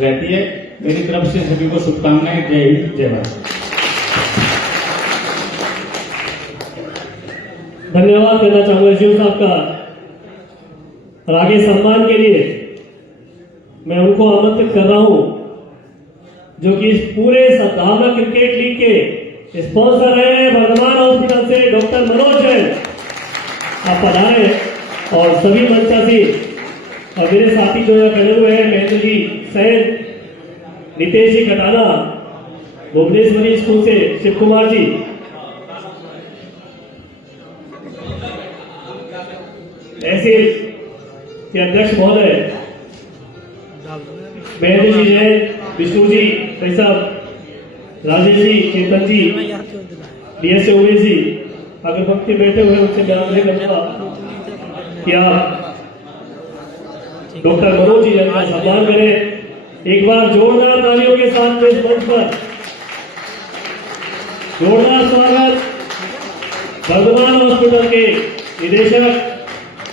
रहती है। मेरी तरफ से सभी को शुभकामनाएं। जय हिंद, जय भारत। धन्यवाद देना चाहूंगा शिव साहब का। और आगे सम्मान के लिए मैं उनको आमंत्रित कर रहा हूं जो कि इस पूरे सद्भावना क्रिकेट लीग के स्पॉन्सर रहे वर्धमान हॉस्पिटल से डॉक्टर मनोज जैन। आप पधारे और सभी मंचासी और मेरे साथी जो यहाँ खड़े हुए हैं, महेंद्र जी सैन, नितेश जी कटाना, भुवनेश्वरी स्कूल से शिव कुमार जी, ऐसे के अध्यक्ष महोदय महेंद्र जी जैन, विष्णु जी भाई साहब, राजेश जी, चेतन जी, DSA उमेश जी, अगर भक्ति बैठे हुए उनसे मैं आग्रह करूंगा कि आप डॉक्टर मनोज जी का सम्मान करें। एक बार जोरदार तालियों के साथ इस मंच पर जोरदार स्वागत वर्धमान हॉस्पिटल के निदेशक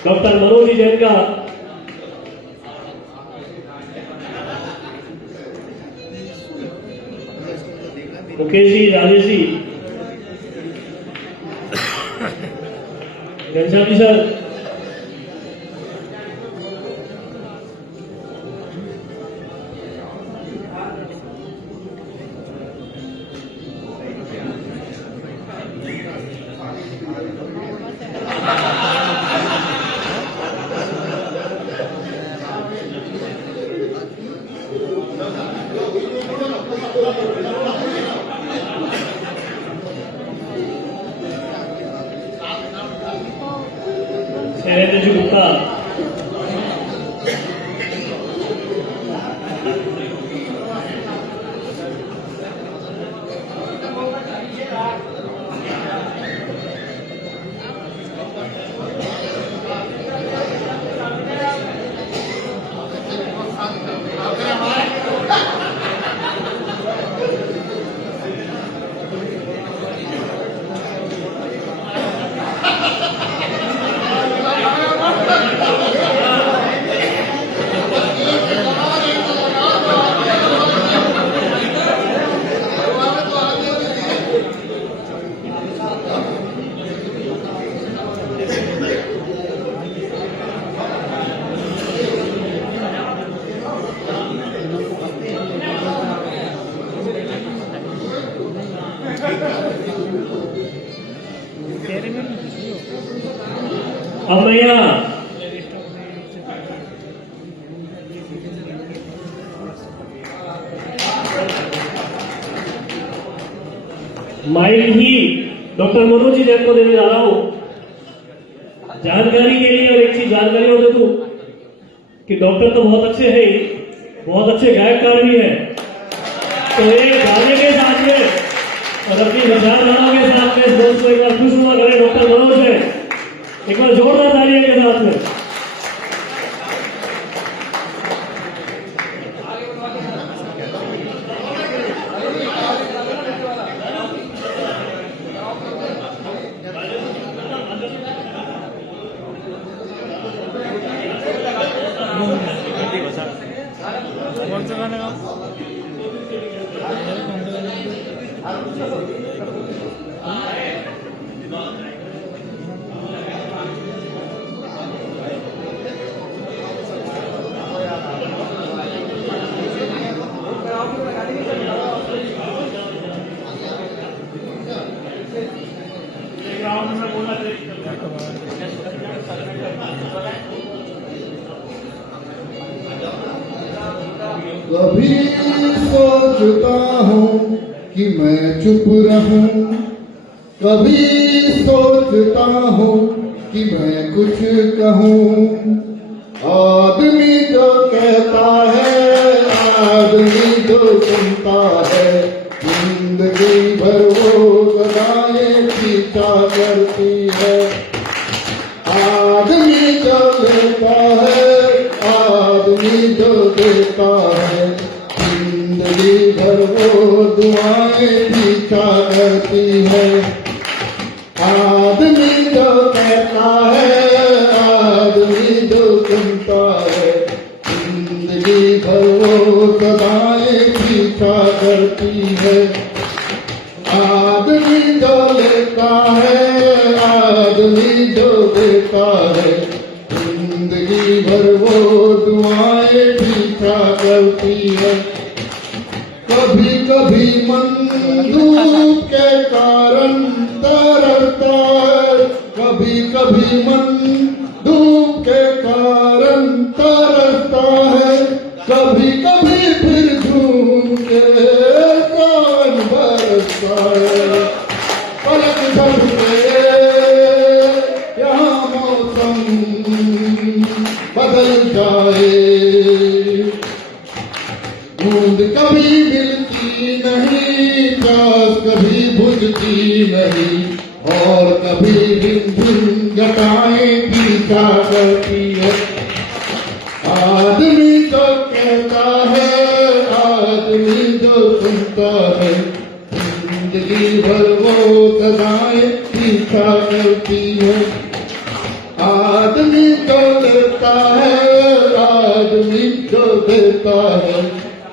डॉक्टर मनोज जी जैन का। मुकेश जी, राजेश जी, घनश्याम जी सर, शैलेंद्र जी गुप्ता, अब मैं यहाँ माइल ही डॉक्टर मनोज जी जैन को देने जा रहा हूं जानकारी के लिए। और एक चीज जानकारी हो दे दूं कि डॉक्टर तो बहुत अच्छे हैं ही, बहुत अच्छे गायककार भी हैं। तो एक गाने के साथ में और अपनी विचारधाराओं के साथ में इस दोस्त को एक बार खुशनुमा करें डॉक्टर मनोज है, एक बार जोरदार तालियों के साथ में। कौन सा गाना गाओ? कभी सोचता हूँ कि मैं चुप रहूं, कभी सोचता हूँ कि मैं कुछ कहूँ। आदमी जो कहता है, आदमी जो सुनता है, जिंदगी भर वो सदाएं पीछा करती है। आदमी जो लेता है, पीछा करती है। आदमी जो कहता है, आदमी जो सुनता है, जिंदगी भर वो सदाएं पीछा करती है। आदमी जो लेता है, आदमी जो देता है, जिंदगी भर वो दुआएं पीछा करती है। कभी कभी मन धूप के कारण तरसता है, कभी कभी मन धूप के कारण तरसता है, कभी कभी फिर झूम के सावन बरसता है। पलक झपके यहाँ मौसम बदल जाए, बूंद कभी मिलती नहीं, प्यास कभी बुझती नहीं, और कभी भिन्न घटाएं पीछा करती है। आदमी जो कहता है, आदमी जो सुनता है, जिंदगी भर वो सदाएं पीछा करती है। आदमी जो लेता है, आदमी जो देता है,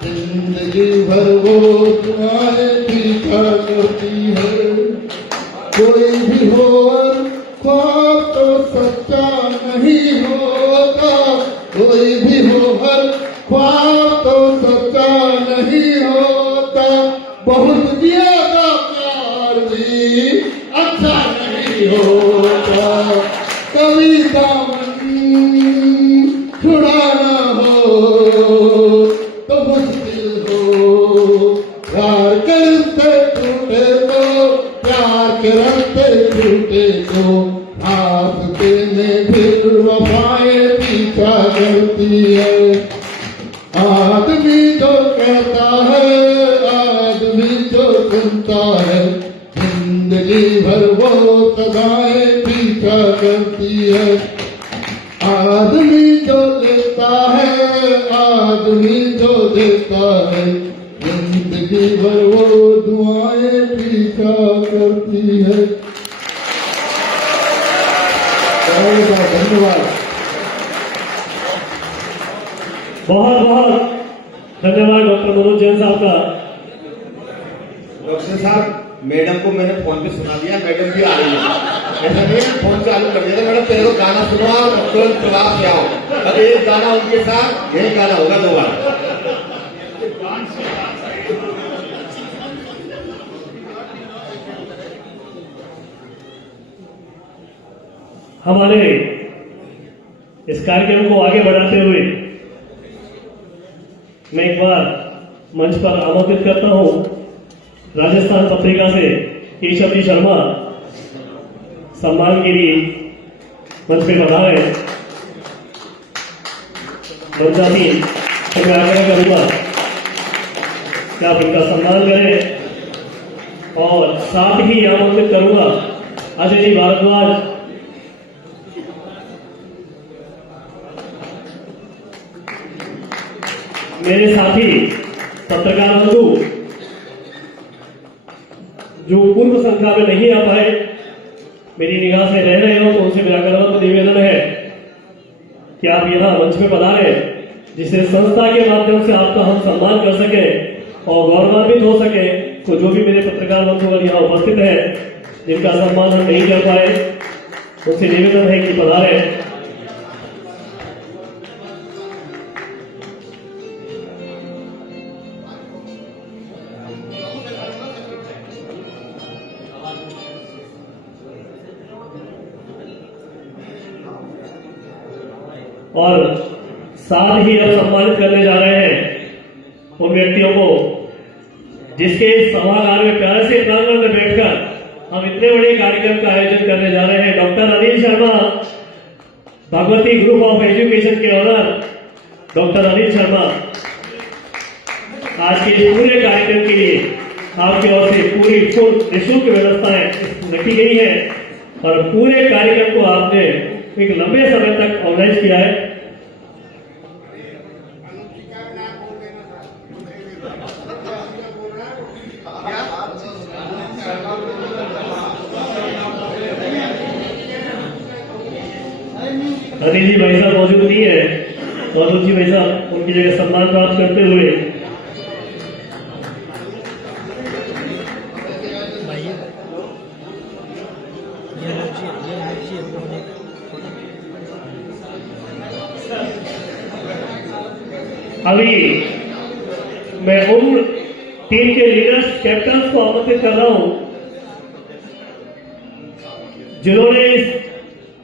जिंदगी भर वो दुआएं पीछा करती है। कोई भी हो ख्वाब तो सच्चा नहीं होता, कोई भी हो हर ख्वाब तो सच्चा नहीं होता, बहुत ज्यादा प्यार भी अच्छा नहीं होता। कभी दामन छुड़ाना हो तो मुश्किल हो, प्यार के रिश्ते टूटे तो, प्यार के रास्ते टूटे तो, रास्ते में फिर वफाएं पीछा करती है। आदमी जो कहता है, आदमी जो सुनता है, जिंदगी भर वो सदाएं पीछा करती है। आदमी जो लेता है, आदमी जो देता है, जिंदगी भर वो दुआएं पीछा करती है। धन्यवाद। बहुत बहुत धन्यवाद डॉक्टर मनोज जैन साहब का। डॉक्टर साहब, मैडम को मैंने फोन पे सुना दिया, मैडम भी आ रही है। ऐसा नहीं है फोन चालू कर दिया था, मैडम तेरे को गाना सुना और तुरंत प्रभाव से आओ। अब एक गाना उनके साथ, यही गाना होगा 2 बार। हमारे इस कार्यक्रम को आगे बढ़ाते हुए मैं एक बार मंच पर आमंत्रित करता हूं राजस्थान पत्रिका से केशव जी शर्मा सम्मान के लिए मंच पे पधारे। बनजाती तो मैं आग्रह करूंगा कि आप इनका सम्मान करें, और साथ ही आमंत्रित करूंगा अजय जी भारद्वाज, मेरे साथी पत्रकार बंधु जो पूर्व संख्या में नहीं आ पाए, मेरी निगाह से रह रहे हो तो उनसे मेरा गौरव निवेदन है कि आप यहाँ मंच में पधारे, जिससे संस्था के माध्यम से आपका हम सम्मान कर सके और गौरवान्वित हो सके। तो जो भी मेरे पत्रकार बंधु यहाँ उपस्थित है, जिनका सम्मान हम नहीं कर पाए, उनसे निवेदन है कि पधारे। और साथ ही अब सम्मानित करने जा रहे हैं उन व्यक्तियों को जिसके सभागार में प्यारे से प्रांगण में बैठकर हम इतने बड़े कार्यक्रम का आयोजन करने जा रहे हैं। Doctor Anil Sharma, Bhagwati group of education के ऑनर डॉक्टर अनिल शर्मा, आज के इस पूरे कार्यक्रम के लिए आपकी ओर से पूरी फुल निःशुल्क व्यवस्थाएं रखी गई है और पूरे कार्यक्रम को आपने एक लंबे समय तक ऑर्गेनाइज किया है। अनिल जी भाई साहब मौजूद नहीं है, मौजूद जी भाई साहब उनकी जगह सम्मान प्राप्त करते हुए भाई ये एनर्जी अभी मैं उन टीम के लीडर्स कैप्टन्स को आमंत्रित कर रहा हूं जिन्होंने इस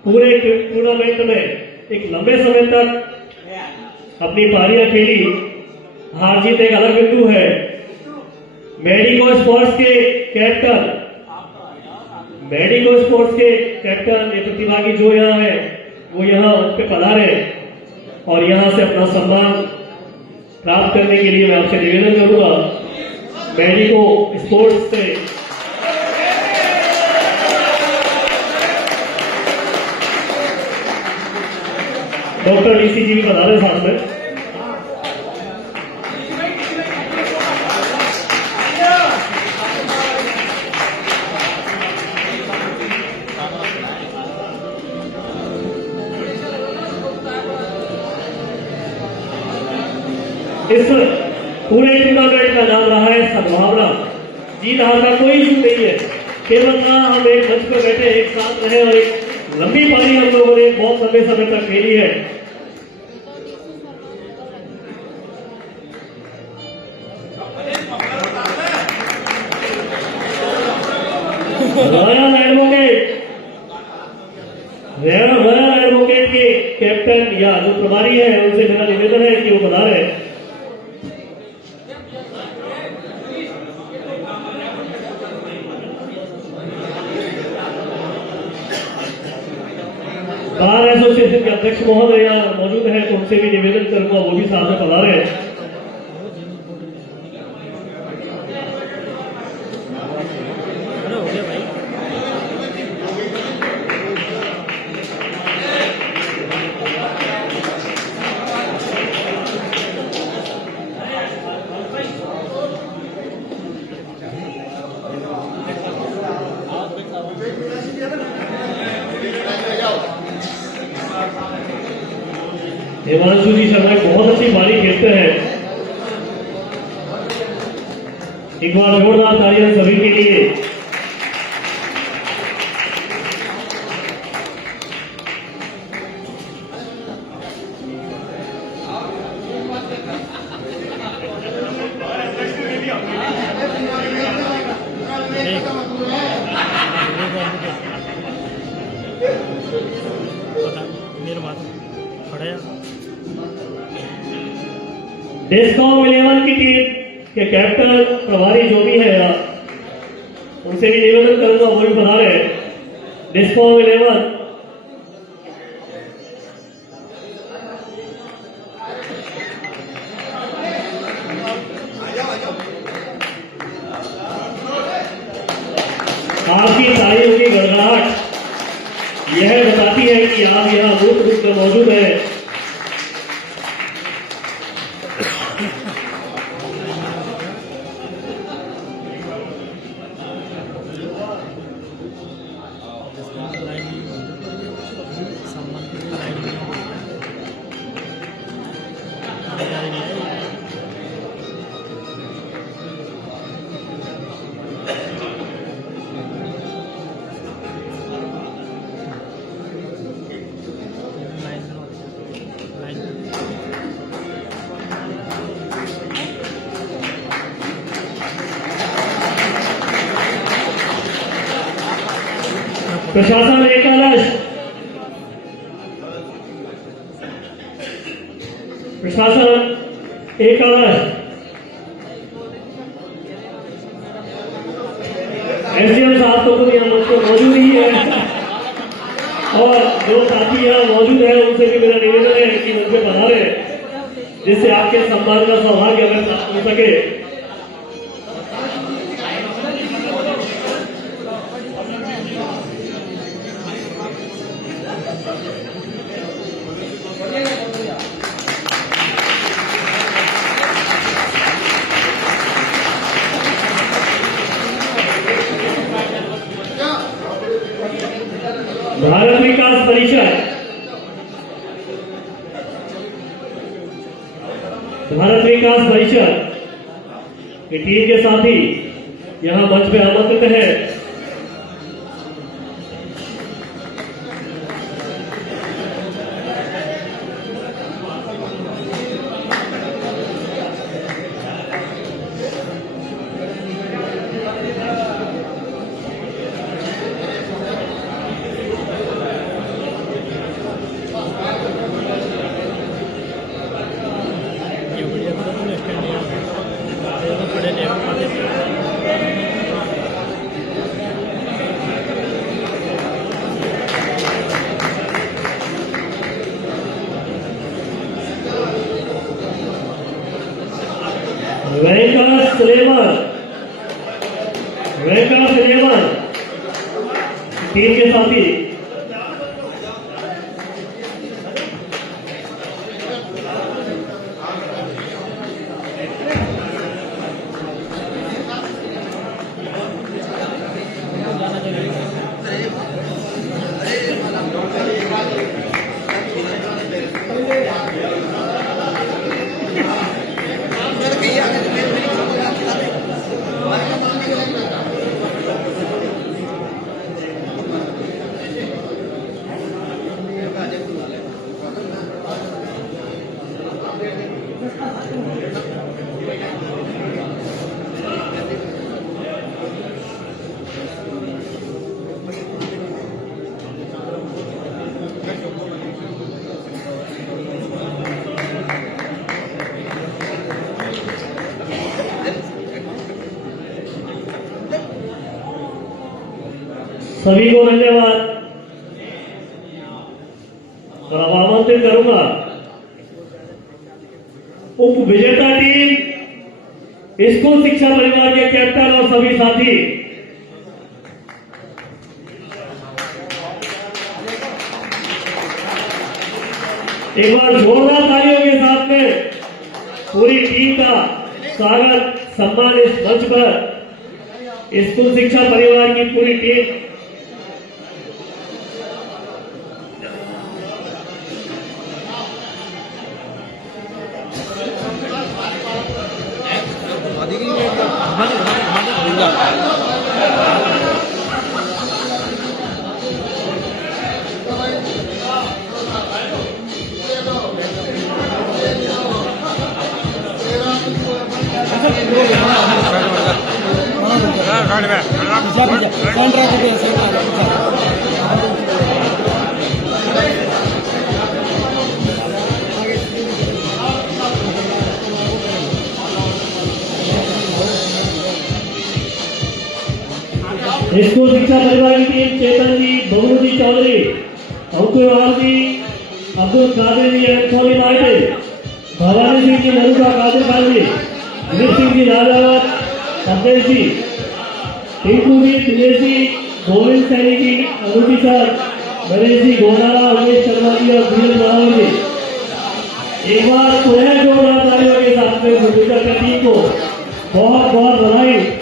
पूरे टूर्नामेंट में एक लंबे समय तक अपनी पारियां खेली। हार जीत एक अलग बिंदु है। मेडिको स्पोर्ट्स के कैप्टन ये प्रतिभागी जो यहाँ है वो यहाँ पे पधारे और यहाँ से अपना सम्मान प्राप्त करने के लिए मैं आपसे निवेदन करूंगा मेडिको स्पोर्ट्स से डॉक्टर डीसी जी भी बता रहे साथ में। इस पूरे टूर्नामेंट का नाम रहा है सद्भावना। जीत हार का कोई इशू नहीं है, केवल ना हम एक मंच पर बैठे एक साथ रहे और एक लंबी पारी हम लोगों ने बहुत लंबे समय तक खेली है। रॉयल एडवोकेट के कैप्टन या जो प्रभारी है उनसे मेरा निवेदन है कि वो बता रहे हैं। बार एसोसिएशन के अध्यक्ष महोदय यहाँ मौजूद है तो उनसे भी निवेदन करूंगा वो भी सामने पधार रहे हैं। हो गया भाई। हिमांशु जी शर्मा बहुत अच्छी पारी खेलते हैं। एक बार जोरदार तालियां सभी के लिए। पता मेरे बात पढ़ाया डिस्कॉम 11 की टीम के कैप्टन प्रभारी जो भी है उनसे भी निवेदन करूंगा वो भी बता रहे हैं। डिस्कॉम 11 आपकी तालियों की गड़गड़ाहट यह बताती है कि आप यहाँ मूर्त रूप में मौजूद है। प्रशासन एकादश एसडीएम साहब तो खुद यहाँ मौजूद ही है और जो साथी यहाँ मौजूद है उनसे भी मेरा निवेदन है कि मुझे बता रहे जिससे आपके सम्मान का सौभाग्य अगर प्राप्त हो सके। भारत विकास परिषद भारत विकास परिषद की टीम के साथी यहाँ मंच पे आमंत्रित है। ये बढ़िया तो तुमने स्टैंड लिया ये तो बड़े लेवल पर वेंकट सुलेमान टीम के साथी सभी को धन्यवाद। और अब आमंत्रित करूंगा उप विजेता टीम स्कूल शिक्षा परिवार के कैप्टन और सभी साथी एक बार जोरदार तालियों के साथ में पूरी टीम का स्वागत सम्मान इस मंच पर स्कूल शिक्षा परिवार की पूरी टीम स्कूल शिक्षा परिवार की टीम चेतन जी, बबलू जी चौधरी, अंकुर जी, अब्दुल कादिर जी, एंथोनी माइकल, भवानी सिंह जी, मनुका कादिर खान जी, वीर सिंह जी राजावत, अब्देश जी, टिंकू जी, दिनेश जी, गोविंद सैनी जी, अनुजी सर, नरेश जी, गोनारा, उमेश शर्मा जी और धीरज महावर जी। एक बार पुनः जोरदार तालियों के साथ में भूमिका की टीम को बहुत बहुत बधाई।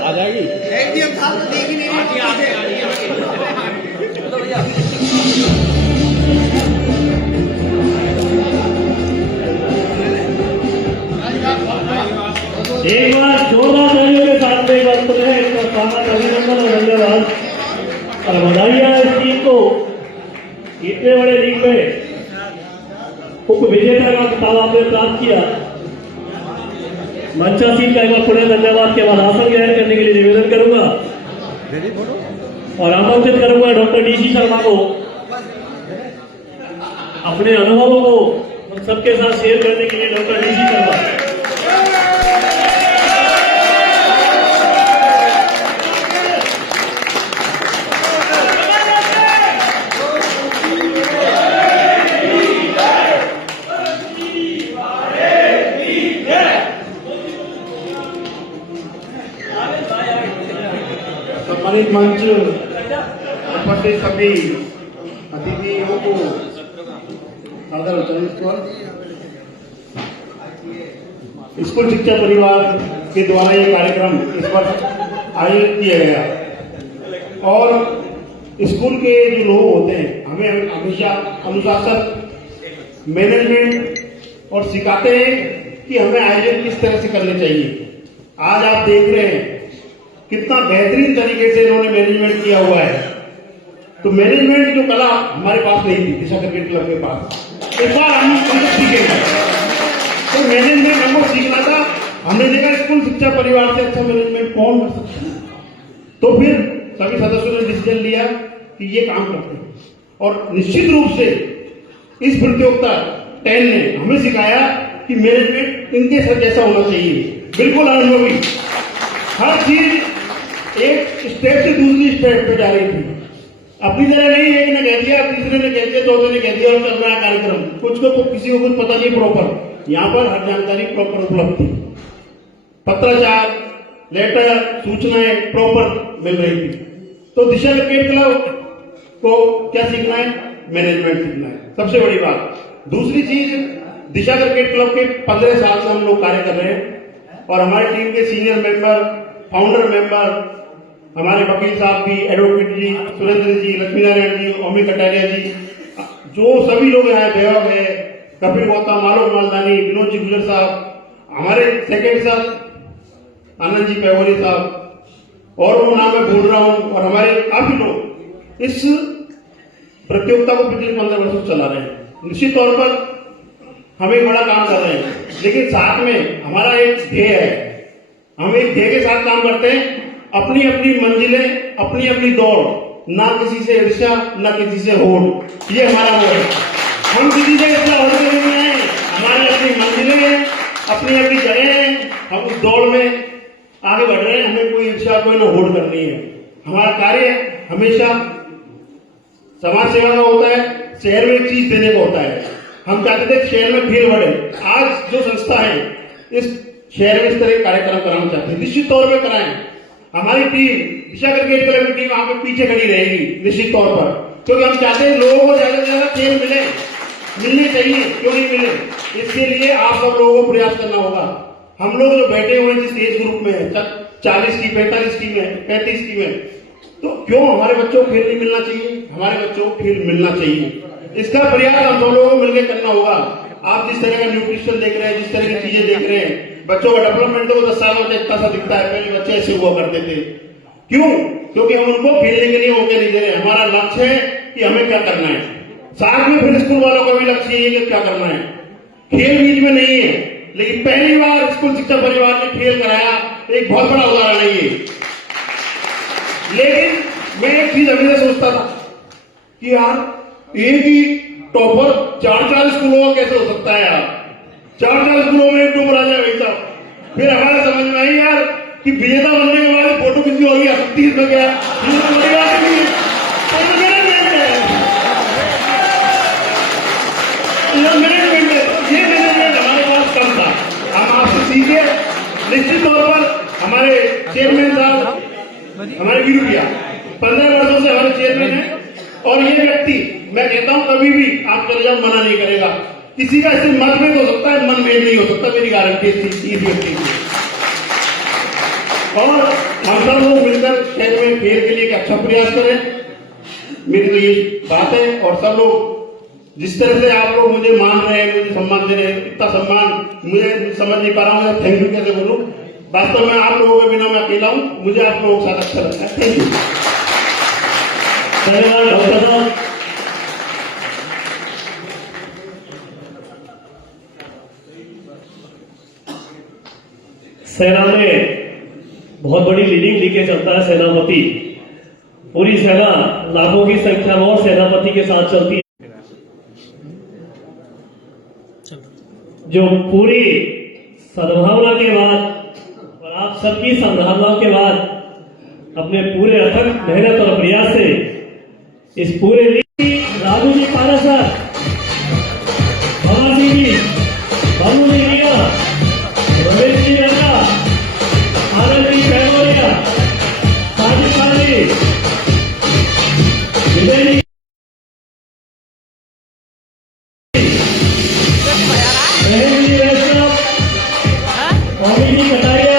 आ जाएगी एक बार जोरदार तालियों के साथ में एक बार पुनः स्वागत, अभिनंदन और धन्यवाद। किताब आपने प्राप्त किया। मंचासीन का एक बार पुणे धन्यवाद के बाद आसन ग्रहण करने के लिए निवेदन करूंगा और आमंत्रित करूंगा डॉक्टर डीसी शर्मा को अपने अनुभवों को हम सबके साथ शेयर करने के लिए। Doctor DC Sharma. सम्मानित मंच उपस्थित सभी अतिथियों को सादर स्कूल शिक्षा परिवार के द्वारा ये कार्यक्रम इस पर आयोजित किया गया और स्कूल के जो लोग होते हैं हमें हमेशा अनुशासन मैनेजमेंट और सिखाते हैं कि हमें आयोजन किस तरह से करने चाहिए। आज आप देख रहे हैं कितना बेहतरीन तरीके से इन्होंने मैनेजमेंट किया हुआ है। तो मैनेजमेंट जो कला हमारे पास नहीं थी दिशा क्रिकेट क्लब के पास, इस बार हम उनको सीखेंगे। तो मैनेजमेंट हमको सीखना था, हमने देखा स्कूल शिक्षा परिवार से अच्छा मैनेजमेंट कौन कर सकता है। तो फिर सभी सदस्यों ने डिसीजन लिया कि ये काम करते हैं और निश्चित रूप से इस प्रतियोगिता 10 ने हमें सिखाया कि मैनेजमेंट इनके साथ जैसा होना चाहिए, बिल्कुल अनुभवी। हर चीज एक स्टेप से दूसरी स्टेप पे जा रही थी, अपनी तरह नहीं। एक ने कह दिया, तीसरे ने कह दिया, चौथे ने कह दिया और चल रहा है कार्यक्रम। कुछ को किसी को कुछ पता नहीं प्रॉपर। यहाँ पर हर जानकारी प्रॉपर उपलब्ध थी, पत्राचार, लेटर, सूचनाएं प्रॉपर मिल रही थी। तो दिशा क्रिकेट क्लब को क्या सीखना है? मैनेजमेंट सीखना है, सबसे बड़ी बात। दूसरी चीज, दिशा क्रिकेट क्लब के 15 साल से हम लोग कार्य कर रहे हैं और हमारी टीम के सीनियर मेंबर, फाउंडर मेंबर, हमारे वकील साहब भी, एडवोकेट जी, सुरेंद्र जी, लक्ष्मी नारायण जी, ओमी कटारिया जी, जो सभी लोग यहाँ वैभव है, कपिल गौतम, आलोक मालदानी, विनोद जी गुजर साहब, हमारे सेक्रेटरी साहब आनंद जी पेवरी साहब, और वो नाम मैं भूल रहा हूं, और हमारे काफी लोग इस प्रतियोगिता को पिछले 15 वर्षों से चला रहे हैं। निश्चित तौर पर हम एक बड़ा काम कर रहे हैं, लेकिन साथ में हमारा एक ध्येय है। हम एक ध्येय के साथ काम करते हैं, अपनी अपनी मंजिलें, अपनी अपनी दौड़, ना किसी से ईर्ष्या, ना किसी से होड़। ये हमारा वो है। हम किसी से ईर्ष्या होड़ के नहीं आए, हमारी अपनी मंजिलें हैं, अपनी अपनी जगह हैं, हम उस दौड़ में आगे बढ़ रहे हैं। हमें कोई ईर्ष्या, कोई ना होड़ करनी है। हमारा कार्य हमेशा समाज सेवा का होता है, शहर में एक चीज देने का होता है। हम चाहते थे शहर में भीड़ बढ़े। आज जो संस्था है इस शहर में इस तरह के कार्यक्रम कराना चाहते हैं, निश्चित तौर पर कराएं। हमारी टीम, दिशा क्रिकेट क्लब की टीम वहां पे पीछे खड़ी रहेगी निश्चित तौर पर, क्योंकि हम चाहते हैं लोगों को ज्यादा से ज्यादा खेल मिलने चाहिए। क्यों नहीं मिले? इसके लिए आप सब लोगों को प्रयास करना होगा। हम लोग जो बैठे हुए जिस एज ग्रुप में है, 40 की, 45 की में, 35 की में, तो क्यों हमारे बच्चों को खेल नहीं मिलना चाहिए? हमारे बच्चों को खेल मिलना चाहिए। इसका प्रयास हम सब लोगों को मिलकर करना होगा। आप जिस तरह का न्यूट्रिशन देख रहे हैं, जिस तरह की चीजें देख रहे हैं, बच्चों का डेवलपमेंट तो 10 सालों में इतना सा दिखता है, पहले बच्चे ऐसे हुआ करते थे। क्यों? क्योंकि हम उनको खेलने के लिए मौके नहीं दे रहे। हमारा लक्ष्य है कि हमें क्या करना है, साथ में फिर स्कूल वालों का भी लक्ष्य है कि क्या करना है। खेल बीच में नहीं है, लेकिन पहली बार स्कूल शिक्षा परिवार ने खेल कराया, एक बहुत बड़ा उदाहरण है ये। लेकिन मैं एक चीज अभी से सोचता था कि यार एक ही टॉपर 4 स्कूलों का कैसे हो सकता है यार? 4 स्कूलों में एक टॉपर आ जाए वैसा। फिर हमारा समझ में आई यार कि विजेता बनने के बाद फोटो किसी और की आ सकती है, इसमें क्या बड़ी बात नहीं है। ये मैनेजमेंट हमारे पास कम था, हम आपसे सीखे। निश्चित तौर पर हमारे चेयरमैन साहब, हमारे वीरू भैया 15 वर्षों से हमारे चेयरमैन है, और ये व्यक्ति मैं कहता हूं कभी भी आप चले जाओ मना नहीं करेगा। किसी का ऐसे मतभेद हो सकता है, मनभेद नहीं हो सकता, मेरी गारंटी इस व्यक्ति की। और हम सब लोग मिलकर शहर में खेल के लिए एक अच्छा प्रयास करें, मेरी तो ये बात है। और सब लोग जिस तरह से आप लोग मुझे मान रहे हैं, मुझे सम्मान दे रहे हैं, इतना सम्मान मुझे समझ नहीं पा रहा हूँ थैंक यू कैसे बोलूं। वास्तव में आप लोगों के बिना मैं अकेला हूं, मुझे आप लोगों के साथ अच्छा लगता है। Thank you. धन्यवाद डॉक्टर साहब। सेना में बहुत बड़ी लीडिंग लेके चलता है सेनापति। पूरी सेना लाखों की संख्या में और सेनापति के साथ चलती है, जो पूरी सद्भावना के बाद और आप सबकी संभावना के बाद अपने पूरे अथक मेहनत और प्रयास से इस पूरे राजू जी पारासर, भगवान सिंह जी, बाबू जी मीणा, रमेश जी रंगा, आनंद जी पैगोरिया, साजिद खान जी, विजय जी, महेंद्र जी वैष्णव, स्वामी जी कटारिया,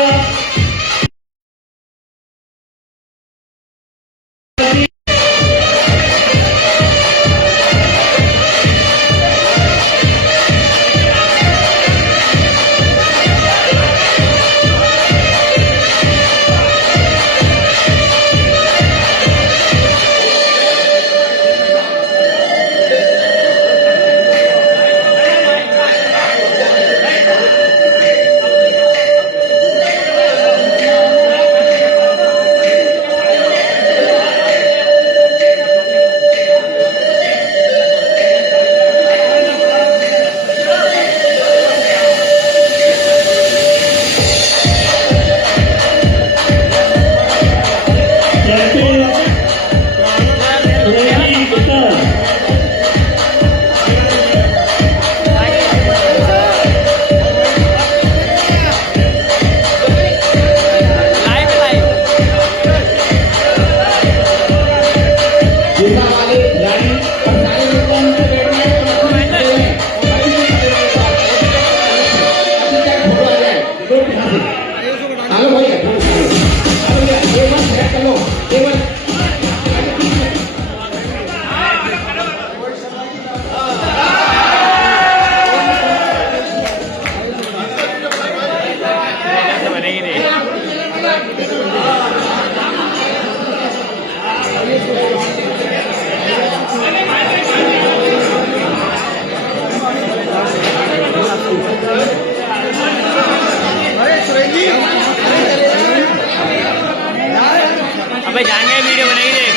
अबे जाएंगे वीडियो बनाएंगे।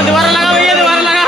दोबारा लगा भैया, दोबारा लगा।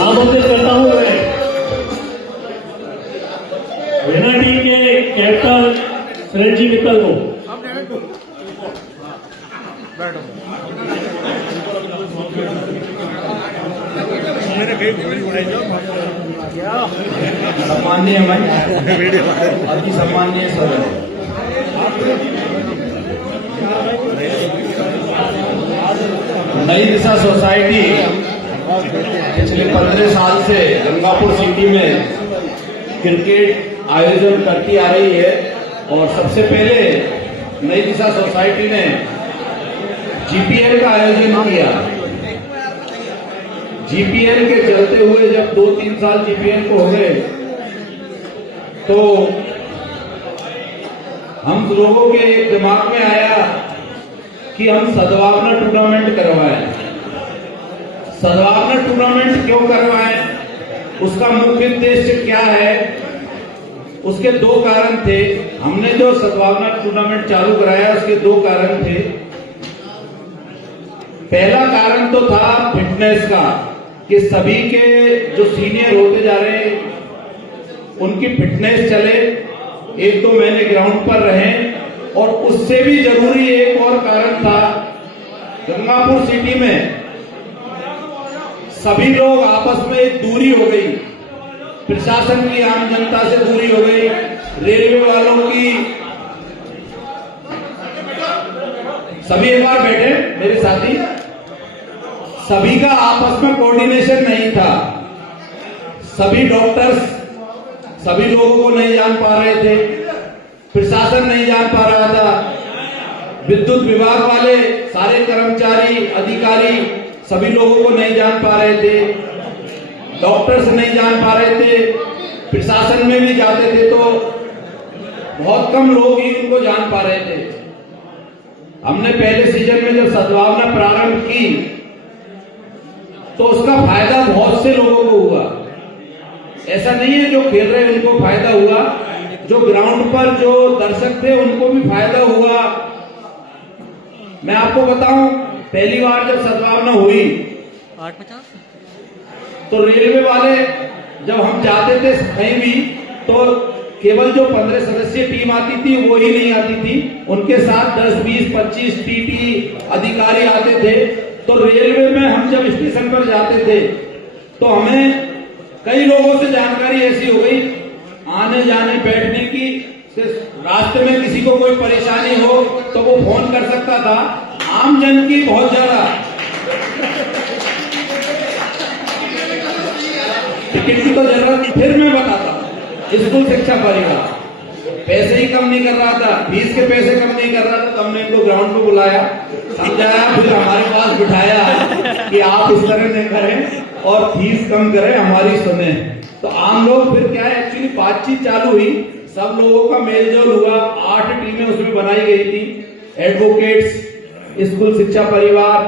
आमंत्रित करता हूं मैं सेना टीम के कैप्टन चिरंजीव मित्तल को। सम्माननीय अति सम्माननीय सर नई दिशा सोसाइटी पिछले 15 साल से गंगापुर सिटी में क्रिकेट आयोजन करती आ रही है और सबसे पहले नई दिशा सोसाइटी ने जीपीएल का आयोजन किया। जीपीएल के चलते हुए जब 2-3 साल जीपीएल को हो गए तो हम लोगों के एक दिमाग में आया कि हम सद्भावना टूर्नामेंट करवाएं। सद्भावना टूर्नामेंट क्यों करवाएं, उसका मुख्य उद्देश्य क्या है? उसके 2 कारण थे। हमने जो सद्भावना टूर्नामेंट चालू कराया उसके 2 कारण थे। पहला कारण तो था फिटनेस का, कि सभी के जो सीनियर होते जा रहे हैं उनकी फिटनेस चले, 1-2 महीने ग्राउंड पर रहें। और उससे भी जरूरी एक और कारण था, गंगापुर सिटी में सभी लोग आपस में एक दूरी हो गई, प्रशासन की आम जनता से दूरी हो गई, रेलवे वालों की। सभी एक बार बैठे मेरे साथी, सभी का आपस में कोऑर्डिनेशन नहीं था। सभी डॉक्टर्स सभी लोगों को नहीं जान पा रहे थे, प्रशासन नहीं जान पा रहा था, विद्युत विभाग वाले सारे कर्मचारी अधिकारी सभी लोगों को नहीं जान पा रहे थे, डॉक्टर्स नहीं जान पा रहे थे, प्रशासन में भी जाते थे तो बहुत कम लोग ही उनको जान पा रहे थे। हमने पहले सीजन में जब सद्भावना प्रारंभ की तो उसका फायदा बहुत से लोगों को हुआ। ऐसा नहीं है जो खेल रहे उनको फायदा हुआ, जो ग्राउंड पर जो दर्शक थे उनको भी फायदा हुआ। मैं आपको बताऊं, पहली बार जब सद्भावना हुई तो रेलवे वाले जब हम जाते थे कहीं भी तो केवल जो 15 सदस्यीय टीम आती थी वो ही नहीं आती थी, उनके साथ 10, 20, 25 टीटी अधिकारी आते थे। तो रेलवे में हम जब स्टेशन पर जाते थे तो हमें कई लोगों से जानकारी ऐसी हो गई, आने जाने बैठने की, रास्ते में किसी को कोई परेशानी हो तो वो फोन कर सकता था। आम जन की बहुत ज्यादा टिकट की तो जरूरत नहीं। फिर मैं बताता हूं, स्कूल शिक्षा परिवार पैसे ही कम नहीं कर रहा था, फीस के पैसे कम नहीं कर रहा था, तो हमने इनको ग्राउंड पे बुलाया, समझाया, फिर हमारे पास बिठाया कि आप इस तरह नहीं करें और फीस कम करें, हमारी सुने। तो आम लोग फिर क्या है, एक्चुअली बातचीत चालू हुई, सब लोगों का मेलजोल हुआ। 8 टीमें उसमें बनाई गई थी, एडवोकेट्स, स्कूल शिक्षा परिवार,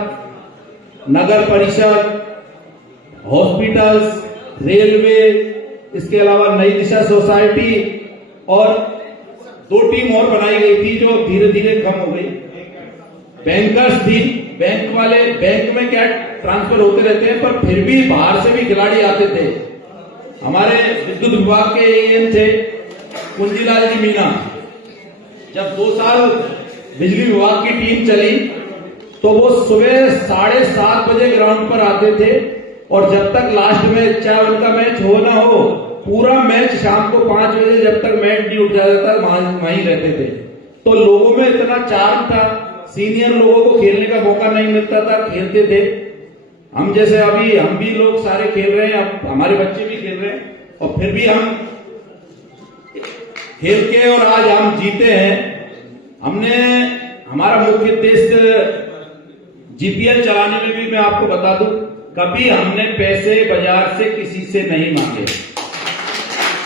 नगर परिषद, हॉस्पिटल्स, रेलवे, इसके अलावा नई दिशा सोसाइटी और 2 टीम और बनाई गई थी जो धीरे धीरे कम हो गई। बैंकर्स थी, बैंक वाले, बैंक में क्या ट्रांसफर होते रहते हैं, पर फिर भी बाहर से भी खिलाड़ी आते थे। हमारे विद्युत विभाग के एएन थे कुंजीलाल जी मीना। जब 2 साल बिजली विभाग की टीम चली तो वो सुबह 7:30 बजे ग्राउंड पर आते थे और जब तक लास्ट में चाहे उनका मैच हो ना हो, पूरा मैच शाम को 5 बजे जब तक मैच नहीं उठ जाता था वहीं रहते थे। तो लोगों में इतना चार्म था, सीनियर लोगों को खेलने का मौका नहीं मिलता था, खेलते थे। हम जैसे अभी हम भी लोग सारे खेल रहे हैं, अब हमारे बच्चे भी खेल रहे हैं और फिर भी हम खेल के और आज हम जीते हैं। हमने हमारा मुख्य उद्देश्य जीपीएल चलाने में भी मैं आपको बता दूं, कभी हमने पैसे बाजार से किसी से नहीं मांगे।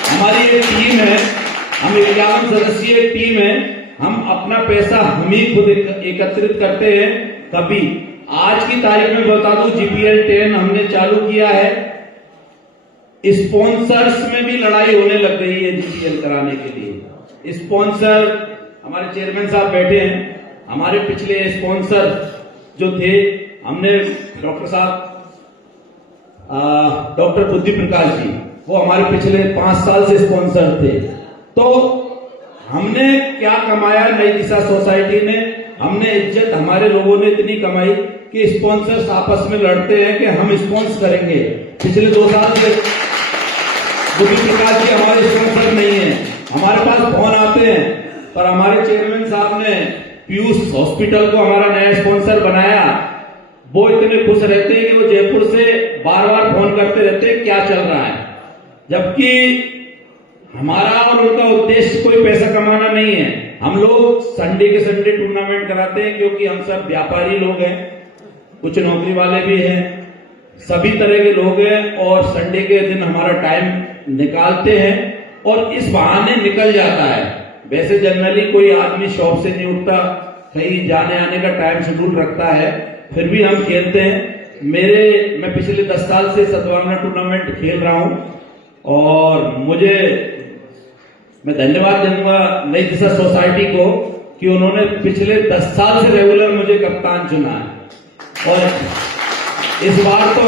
हमारी एक टीम है, हम 51 सदस्यीय टीम है, हम अपना पैसा हम ही खुद एकत्रित करते हैं। कभी आज की तारीख में बता दूं, जीपीएल 10 हमने चालू किया है, स्पॉन्सर्स में भी लड़ाई होने लग गई है जीपीएल कराने के लिए। स्पॉन्सर, हमारे चेयरमैन साहब बैठे हैं, हमारे पिछले स्पॉन्सर जो थे, हमने डॉक्टर साहब डॉक्टर बुद्धि प्रकाश जी, वो हमारे पिछले 5 साल से स्पॉन्सर थे। तो हमने क्या कमाया नई दिशा सोसाइटी ने, हमने इज्जत हमारे लोगों ने इतनी कमाई कि स्पॉन्सर्स आपस में लड़ते हैं कि हम स्पॉन्स करेंगे। पिछले 2 साल से बुद्धि प्रकाश जी हमारे स्पॉन्सर नहीं है, हमारे पास फोन आते हैं, पर हमारे चेयरमैन साहब पीयूष हॉस्पिटल को हमारा नया स्पॉन्सर बनाया, वो इतने खुश रहते हैं कि वो जयपुर से बार बार फोन करते रहते हैं क्या चल रहा है, जबकि हमारा और उनका उद्देश्य कोई पैसा कमाना नहीं है। हम लोग संडे के संडे टूर्नामेंट कराते हैं क्योंकि हम सब व्यापारी लोग हैं, कुछ नौकरी वाले भी हैं, सभी तरह के लोग हैं और संडे के दिन हमारा टाइम निकालते हैं और इस बहाने निकल जाता है। वैसे जनरली कोई आदमी शॉप से नहीं उठता, कहीं जाने आने का टाइम शेड्यूल रखता है, फिर भी हम खेलते हैं। मैं पिछले 10 साल से सद्भावना टूर्नामेंट खेल रहा हूं और मैं धन्यवाद दूंगा नई दिशा सोसाइटी को कि उन्होंने पिछले 10 साल से रेगुलर मुझे कप्तान चुना है और इस बार तो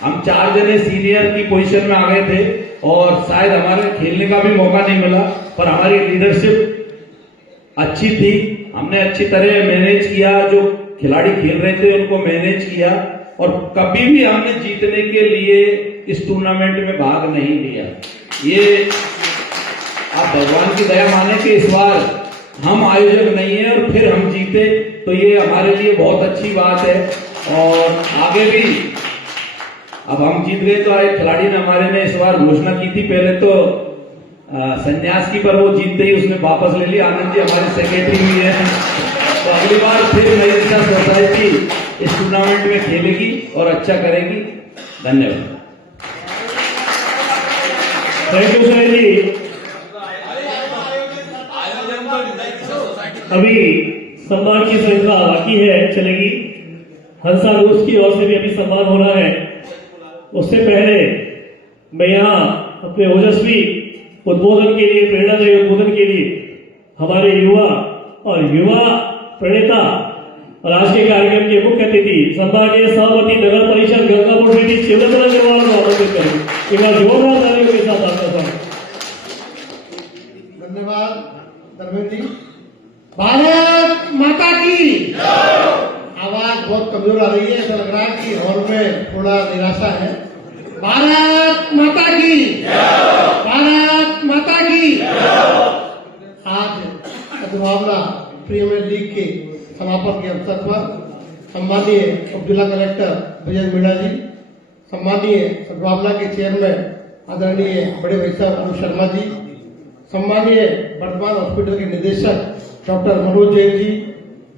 हम 4 जने सीनियर की पोजीशन में आ गए थे और शायद हमारे खेलने का भी मौका नहीं मिला, पर हमारी लीडरशिप अच्छी थी, हमने अच्छी तरह मैनेज किया, जो खिलाड़ी खेल रहे थे उनको मैनेज किया और कभी भी हमने जीतने के लिए इस टूर्नामेंट में भाग नहीं लिया। ये आप भगवान की दया माने कि इस बार हम आयोजक नहीं है और फिर हम जीते, तो ये हमारे लिए बहुत अच्छी बात है और आगे भी अब हम जीत गए तो एक खिलाड़ी ने हमारे ने इस बार घोषणा की थी, पहले तो संन्यास की, पर वो जीतते ही उसने वापस ले लिया। आनंद जी हमारे सेक्रेटरी भी है, तो अगली बार फिर नई दिशा सोसाइटी इस टूर्नामेंट में खेलेगी और अच्छा करेगी। धन्यवाद। Thank you Sunil ji. अभी सम्मान की श्रृंखला बाकी है, चलेगी। हंसा रूस की ओर से भी अभी सम्मान हो रहा है। उससे पहले मैं यहाँ अपने ओजस्वी उद्बोधन के लिए, प्रेरणादायी उद्बोधन के लिए हमारे युवा प्रणेता और आज के कार्यक्रम के मुख्य अतिथि सम्मानीय सभापति नगर परिषद गंगापुर सिटी शिवरत्न अग्रवाल को आमंत्रित करेंगे। एक बार जोरदार तालियों के साथ आपका स्वागत। धन्यवाद धर्मेंद्र जी। भारत माता की आवाज बहुत कमजोर आ रही है, ऐसा लग रहा है कि हॉल में थोड़ा निराशा है। भारत माता की, भारत माता की। आज सद्भावना प्रीमियर लीग के समापन के अवसर पर सम्मानीय उप जिला कलेक्टर विजय मीणा जी, सम्मानीय सद्भावना के चेयरमैन आदरणीय बड़े भाई साहब अनु शर्मा जी, सम्मानीय वर्तमान हॉस्पिटल के निदेशक डॉक्टर मनोज जैन जी,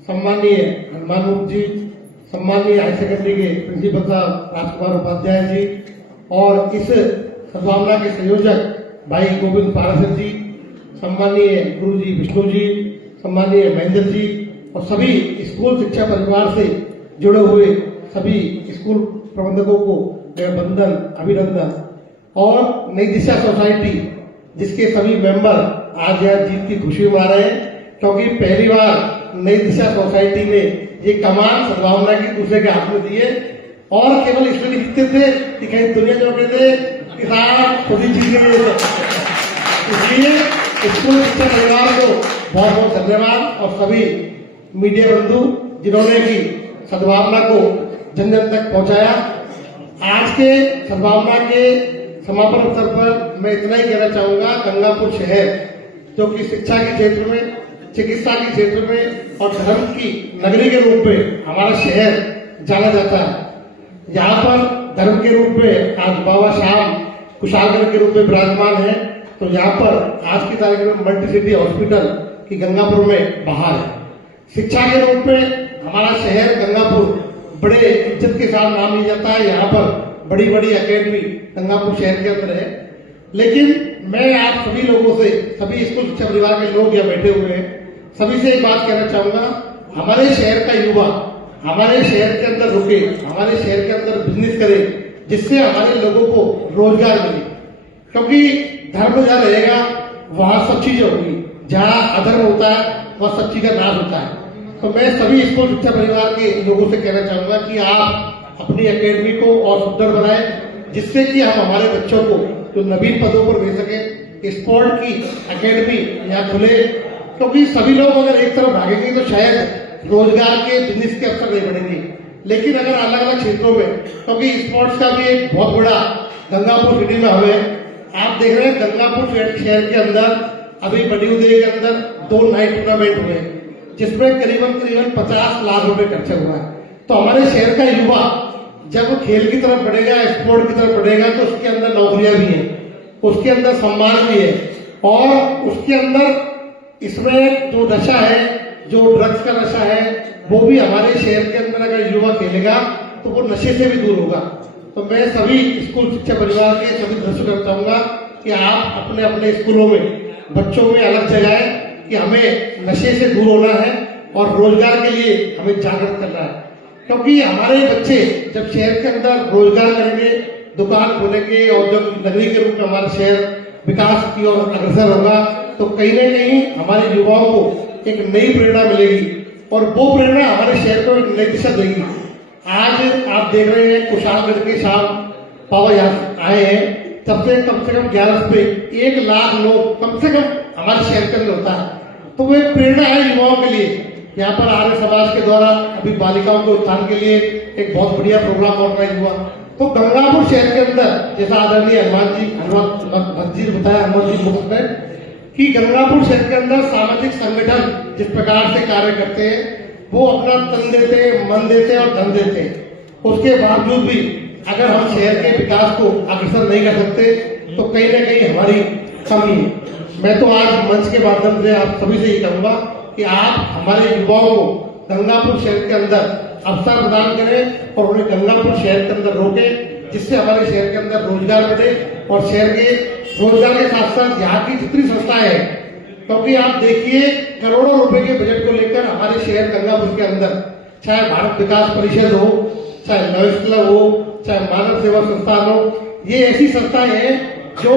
सम्मानीय हनुमान मुख जी, सम्मानीय हाई सेकेंडरी के प्रिंसिपल साहब राजकुमार उपाध्याय जी और इस सद्भावना के संयोजक भाई गोविंद पाराशर जी, सम्मानीय गुरु जी विष्णु जी, सम्मानीय महेंद्र जी और सभी स्कूल शिक्षा परिवार से जुड़े हुए सभी स्कूल प्रबंधकों को मेरा वंदन अभिनंदन। और नई दिशा सोसाइटी जिसके सभी मेंबर आज यहाँ जीत की खुशी मना रहे हैं, क्योंकि पहली बार नई दिशा सोसाइटी ने ये कमान सद्भावना की दूसरे के हाथ में दी है और केवल इसमें नहीं जीतते थे कि कहीं दुनिया जोड़ते थे किसान खुद ही जीत गए। इसलिए स्कूल शिक्षा परिवार को बहुत बहुत धन्यवाद और सभी मीडिया बंधु जिन्होंने की सद्भावना को जन जन तक पहुंचाया। आज के सद्भावना के समापन अवसर पर मैं इतना ही कहना चाहूंगा, गंगापुर शहर जो कि शिक्षा के क्षेत्र में, चिकित्सा के क्षेत्र में और धर्म की नगरी के रूप में हमारा शहर जाना जाता है। यहाँ पर धर्म के रूप में आज बाबा श्याम कुशालगढ़ के रूप में विराजमान है, तो यहाँ पर आज की तारीख में मल्टी सिटी हॉस्पिटल की गंगापुर में बाहर है। शिक्षा के रूप में हमारा शहर गंगापुर बड़े इज्जत के साथ नाम लिया जाता है। यहाँ पर बड़ी बड़ी एकेडमी गंगापुर शहर के अंदर है। लेकिन मैं आप सभी लोगों से, सभी स्कूल शिक्षा परिवार के लोग यहाँ बैठे हुए हैं, सभी से एक बात कहना चाहूंगा, हमारे शहर का युवा हमारे शहर के अंदर रुके, हमारे शहर के अंदर बिजनेस करे, जिससे हमारे लोगों को रोजगार मिले। क्योंकि धर्म जहाँ रहेगा वहां सब चीजें होगी, जहाँ अधर्म होता है वह सब चीज का नाश होता है। तो मैं सभी स्कूल शिक्षा परिवार के लोगों से कहना चाहूंगा कि आप अपनी एकेडमी को और सुंदर बनाएं, जिससे कि हम हमारे बच्चों को जो नवीन पदों पर भेज सके। स्पोर्ट की एकेडमी यहाँ खुले, क्योंकि सभी लोग अगर एक तरफ भागेंगे तो शायद रोजगार के बिजनेस के अवसर नहीं बढ़ेंगे। लेकिन अगर अलग अलग क्षेत्रों में, क्योंकि स्पोर्ट्स का भी एक बहुत बड़ा गंगापुर सिटी में हमें आप देख रहे हैं, गंगापुर शहर के अंदर अभी बड़ी उदय के अंदर 2 नाइट टूर्नामेंट हुए। जिसमें करीबन करीबन 50 लाख रुपए खर्चा हुआ है। तो हमारे शहर का युवा जब खेल की तरफ बढ़ेगा, स्पोर्ट की तरफ बढ़ेगा, तो उसके अंदर नौकरियां भी हैं, उसके अंदर सम्मान भी है, और उसके अंदर इसमें जो नशा है, जो ड्रग्स का नशा है, वो भी हमारे शहर के अंदर अगर युवा खेलेगा तो वो नशे से भी दूर होगा। तो मैं सभी स्कूल शिक्षा परिवार के सभी सदस्यों को चाहूंगा कि आप अपने अपने स्कूलों में बच्चों में अलग जगाएं कि हमें नशे से दूर होना है और रोजगार के लिए हमें जागृत करना है। क्योंकि हमारे बच्चे जब शहर के अंदर रोजगार करेंगे, दुकान खोलेंगे, और जब नगरी के रूप में हमारा शहर विकास की ओर अग्रसर होगा, तो कहीं न कहीं हमारे युवाओं को एक नई प्रेरणा मिलेगी, और वो प्रेरणा हमारे शहर को एक नई दिशा देगी। आज आप देख रहे हैं कुशालगढ़ के शाम पावा यहाँ आए हैं, तब से कम 11 पे 1 लाख लोग कम से कम हमारे शहर के अंदर होता है। तो वो एक प्रेरणा है युवाओं के लिए। यहाँ पर आर्य समाज के द्वारा अभी बालिकाओं के उत्थान के लिए एक बहुत बढ़िया प्रोग्राम ऑर्गेनाइज हुआ। तो गंगापुर शहर के अंदर जैसा आदरणीय हनुमान जी ने बताया, हनुमान जी मुक्त ने, कि गंगापुर शहर के अंदर सामाजिक संगठन जिस प्रकार से कार्य करते हैं, वो अपना तन देते, मन देते और धन देते, उसके बावजूद भी अगर हम शहर के विकास को अग्रसर नहीं कर सकते तो कहीं न कहीं हमारी कमी है। मैं तो आज मंच के माध्यम से आप सभी से ही कहूंगा कि आप हमारे युवाओं को गंगापुर शहर के अंदर अवसर प्रदान करें और उन्हें गंगापुर शहर के अंदर रोकें, जिससे हमारे शहर के अंदर रोजगार बढ़े, और शहर के रोजगार के साथ साथ यहाँ की जितनी संस्थाएं हैं, क्योंकि आप देखिए करोड़ों रुपए के बजट को लेकर हमारे शहर गंगापुर के अंदर, चाहे भारत विकास परिषद हो, चाहे लॉयर्स क्लब हो, चाहे मानव सेवा संस्थान हो, ये ऐसी संस्थाएं हैं जो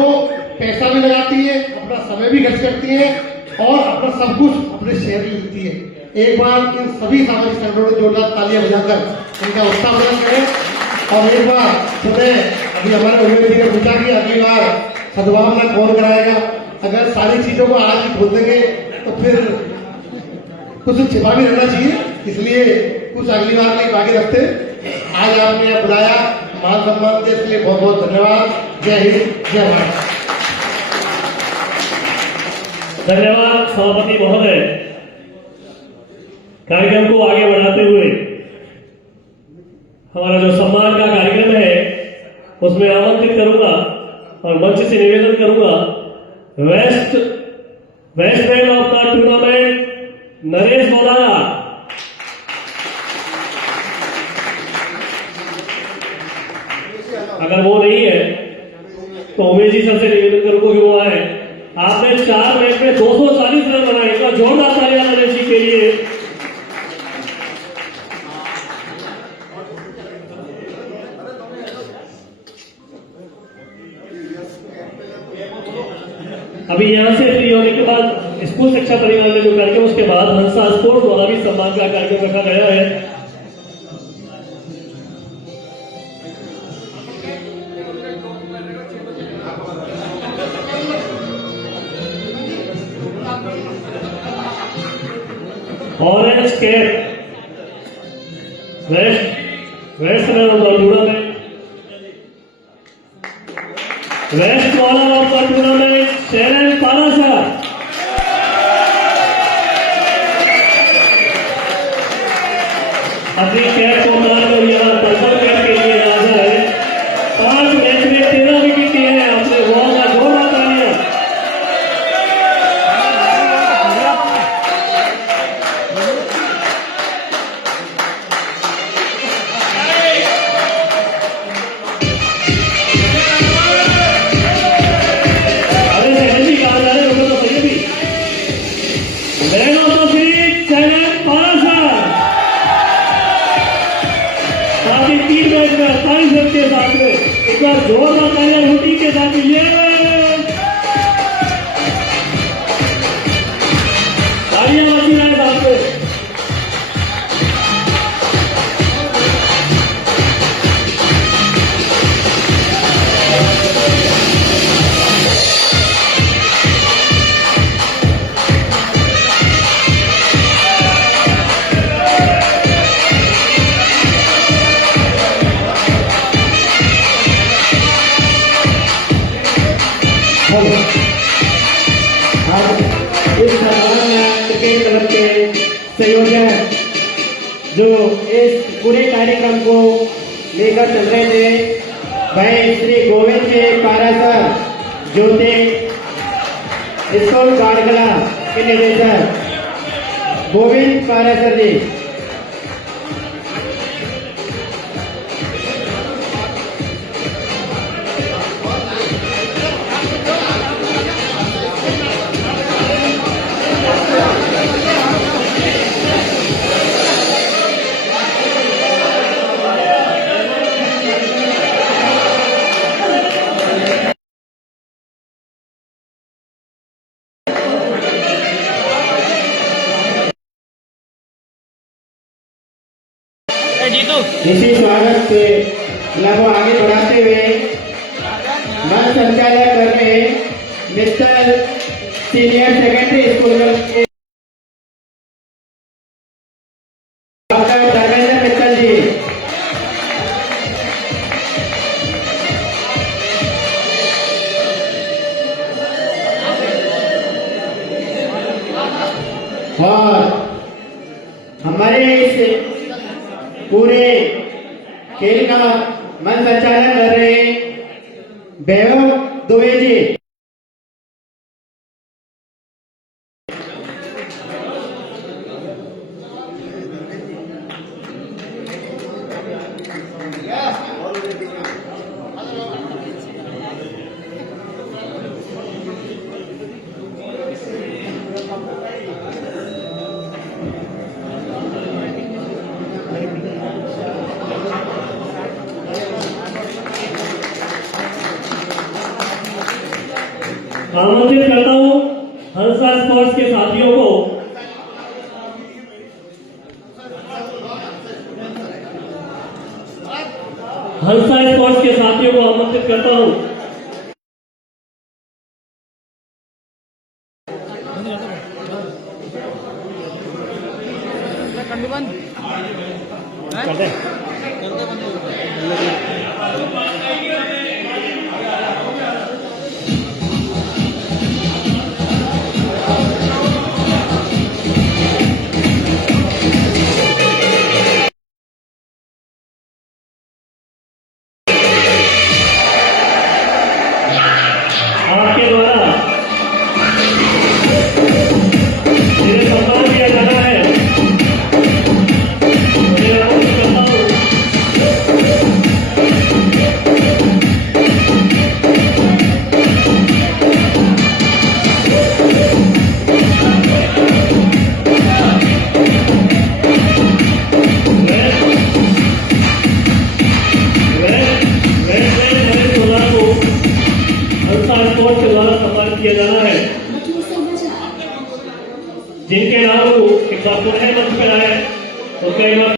पैसा भी लगाती है, अपना समय भी खर्च करती है, और अपना सब कुछ अपने शहर में देती है। एक बार इन सभी सामाजिक संगठनों को जोरदार तालियां बजाकर इनका उत्साह प्रदान करें। और एक बार सुबह अभी हमारे उम्मीद जी ने पूछा कि अगली बार सद्भावना कौन कराएगा। अगर सारी चीजों को आज ही खोल देंगे तो फिर कुछ छिपा भी रहना चाहिए, इसलिए कुछ अगली बार के लिए बाकी रखते। आज आपने यहाँ बुलाया, मान सम्मान दिया, इसलिए बहुत बहुत धन्यवाद। जय हिंद, जय भारत। धन्यवाद सभापति महोदय। कार्यक्रम को आगे बढ़ाते हुए हमारा जो सम्मान का कार्यक्रम है उसमें आमंत्रित करूंगा और मंच से निवेदन करूंगा, best man of the tournament Naresh Modara. अगर वो नहीं है तो उमेश जी सर से निवेदन करूंगा कि वो आए। आपने 4 मैच में 240 रन बनाए, इतना जोरदार तालियां नरेश जी के लिए। अभी यहाँ से फ्री होने के बाद स्कूल शिक्षा परिवार में जो कार्यक्रम, उसके बाद हंसा स्पोर्ट्स द्वारा भी सम्मान का कार्यक्रम रखा गया है। Orange cap best man of the tournament, best bowler of the tournament Sheran Parashar. अपनी कैप को मारकर यहाँ पर्पल कैप के लिए हाजिर है। 5 मैच में 13 विकेट लिए हैं। अपने वॉल का जोरदार तालियां। जोरदार तालियां रूटीन के साथ ये तालियां बजी रहे साथ में। इस मैदान में क्रिकेट क्लब के संयोजक जो इस पूरे कार्यक्रम को लेकर चल रहे थे, भाई श्री गोविंद जी पारासर जो थे स्कूल बाड़गला के निदेशक गोविंद पारासर जी। जीतू इसी स्वागत के को आगे बढ़ाते हुए मंच संचालक कर रहे मिस्टर सीनियर सेकेंडरी स्कूल के डॉक्टर धर्मेंद्र मित्तल जी। और हमारे इस पूरे खेल का मंच संचालन कर रहे वैभव दुबे जी। आमंत्रित करता हूं हंसा स्पोर्ट्स के साथियों को आमंत्रित करता हूं। कंडू बंद कर दे आपके द्वारा जिन्हें सम्मान दिया जाना है उन्हें आमंत्रित करता हूं। स्पोर्ट्स के द्वारा सम्मानित किया जाना है, जिनके नाम को एक डॉक्टर है मंच पर आए, उनका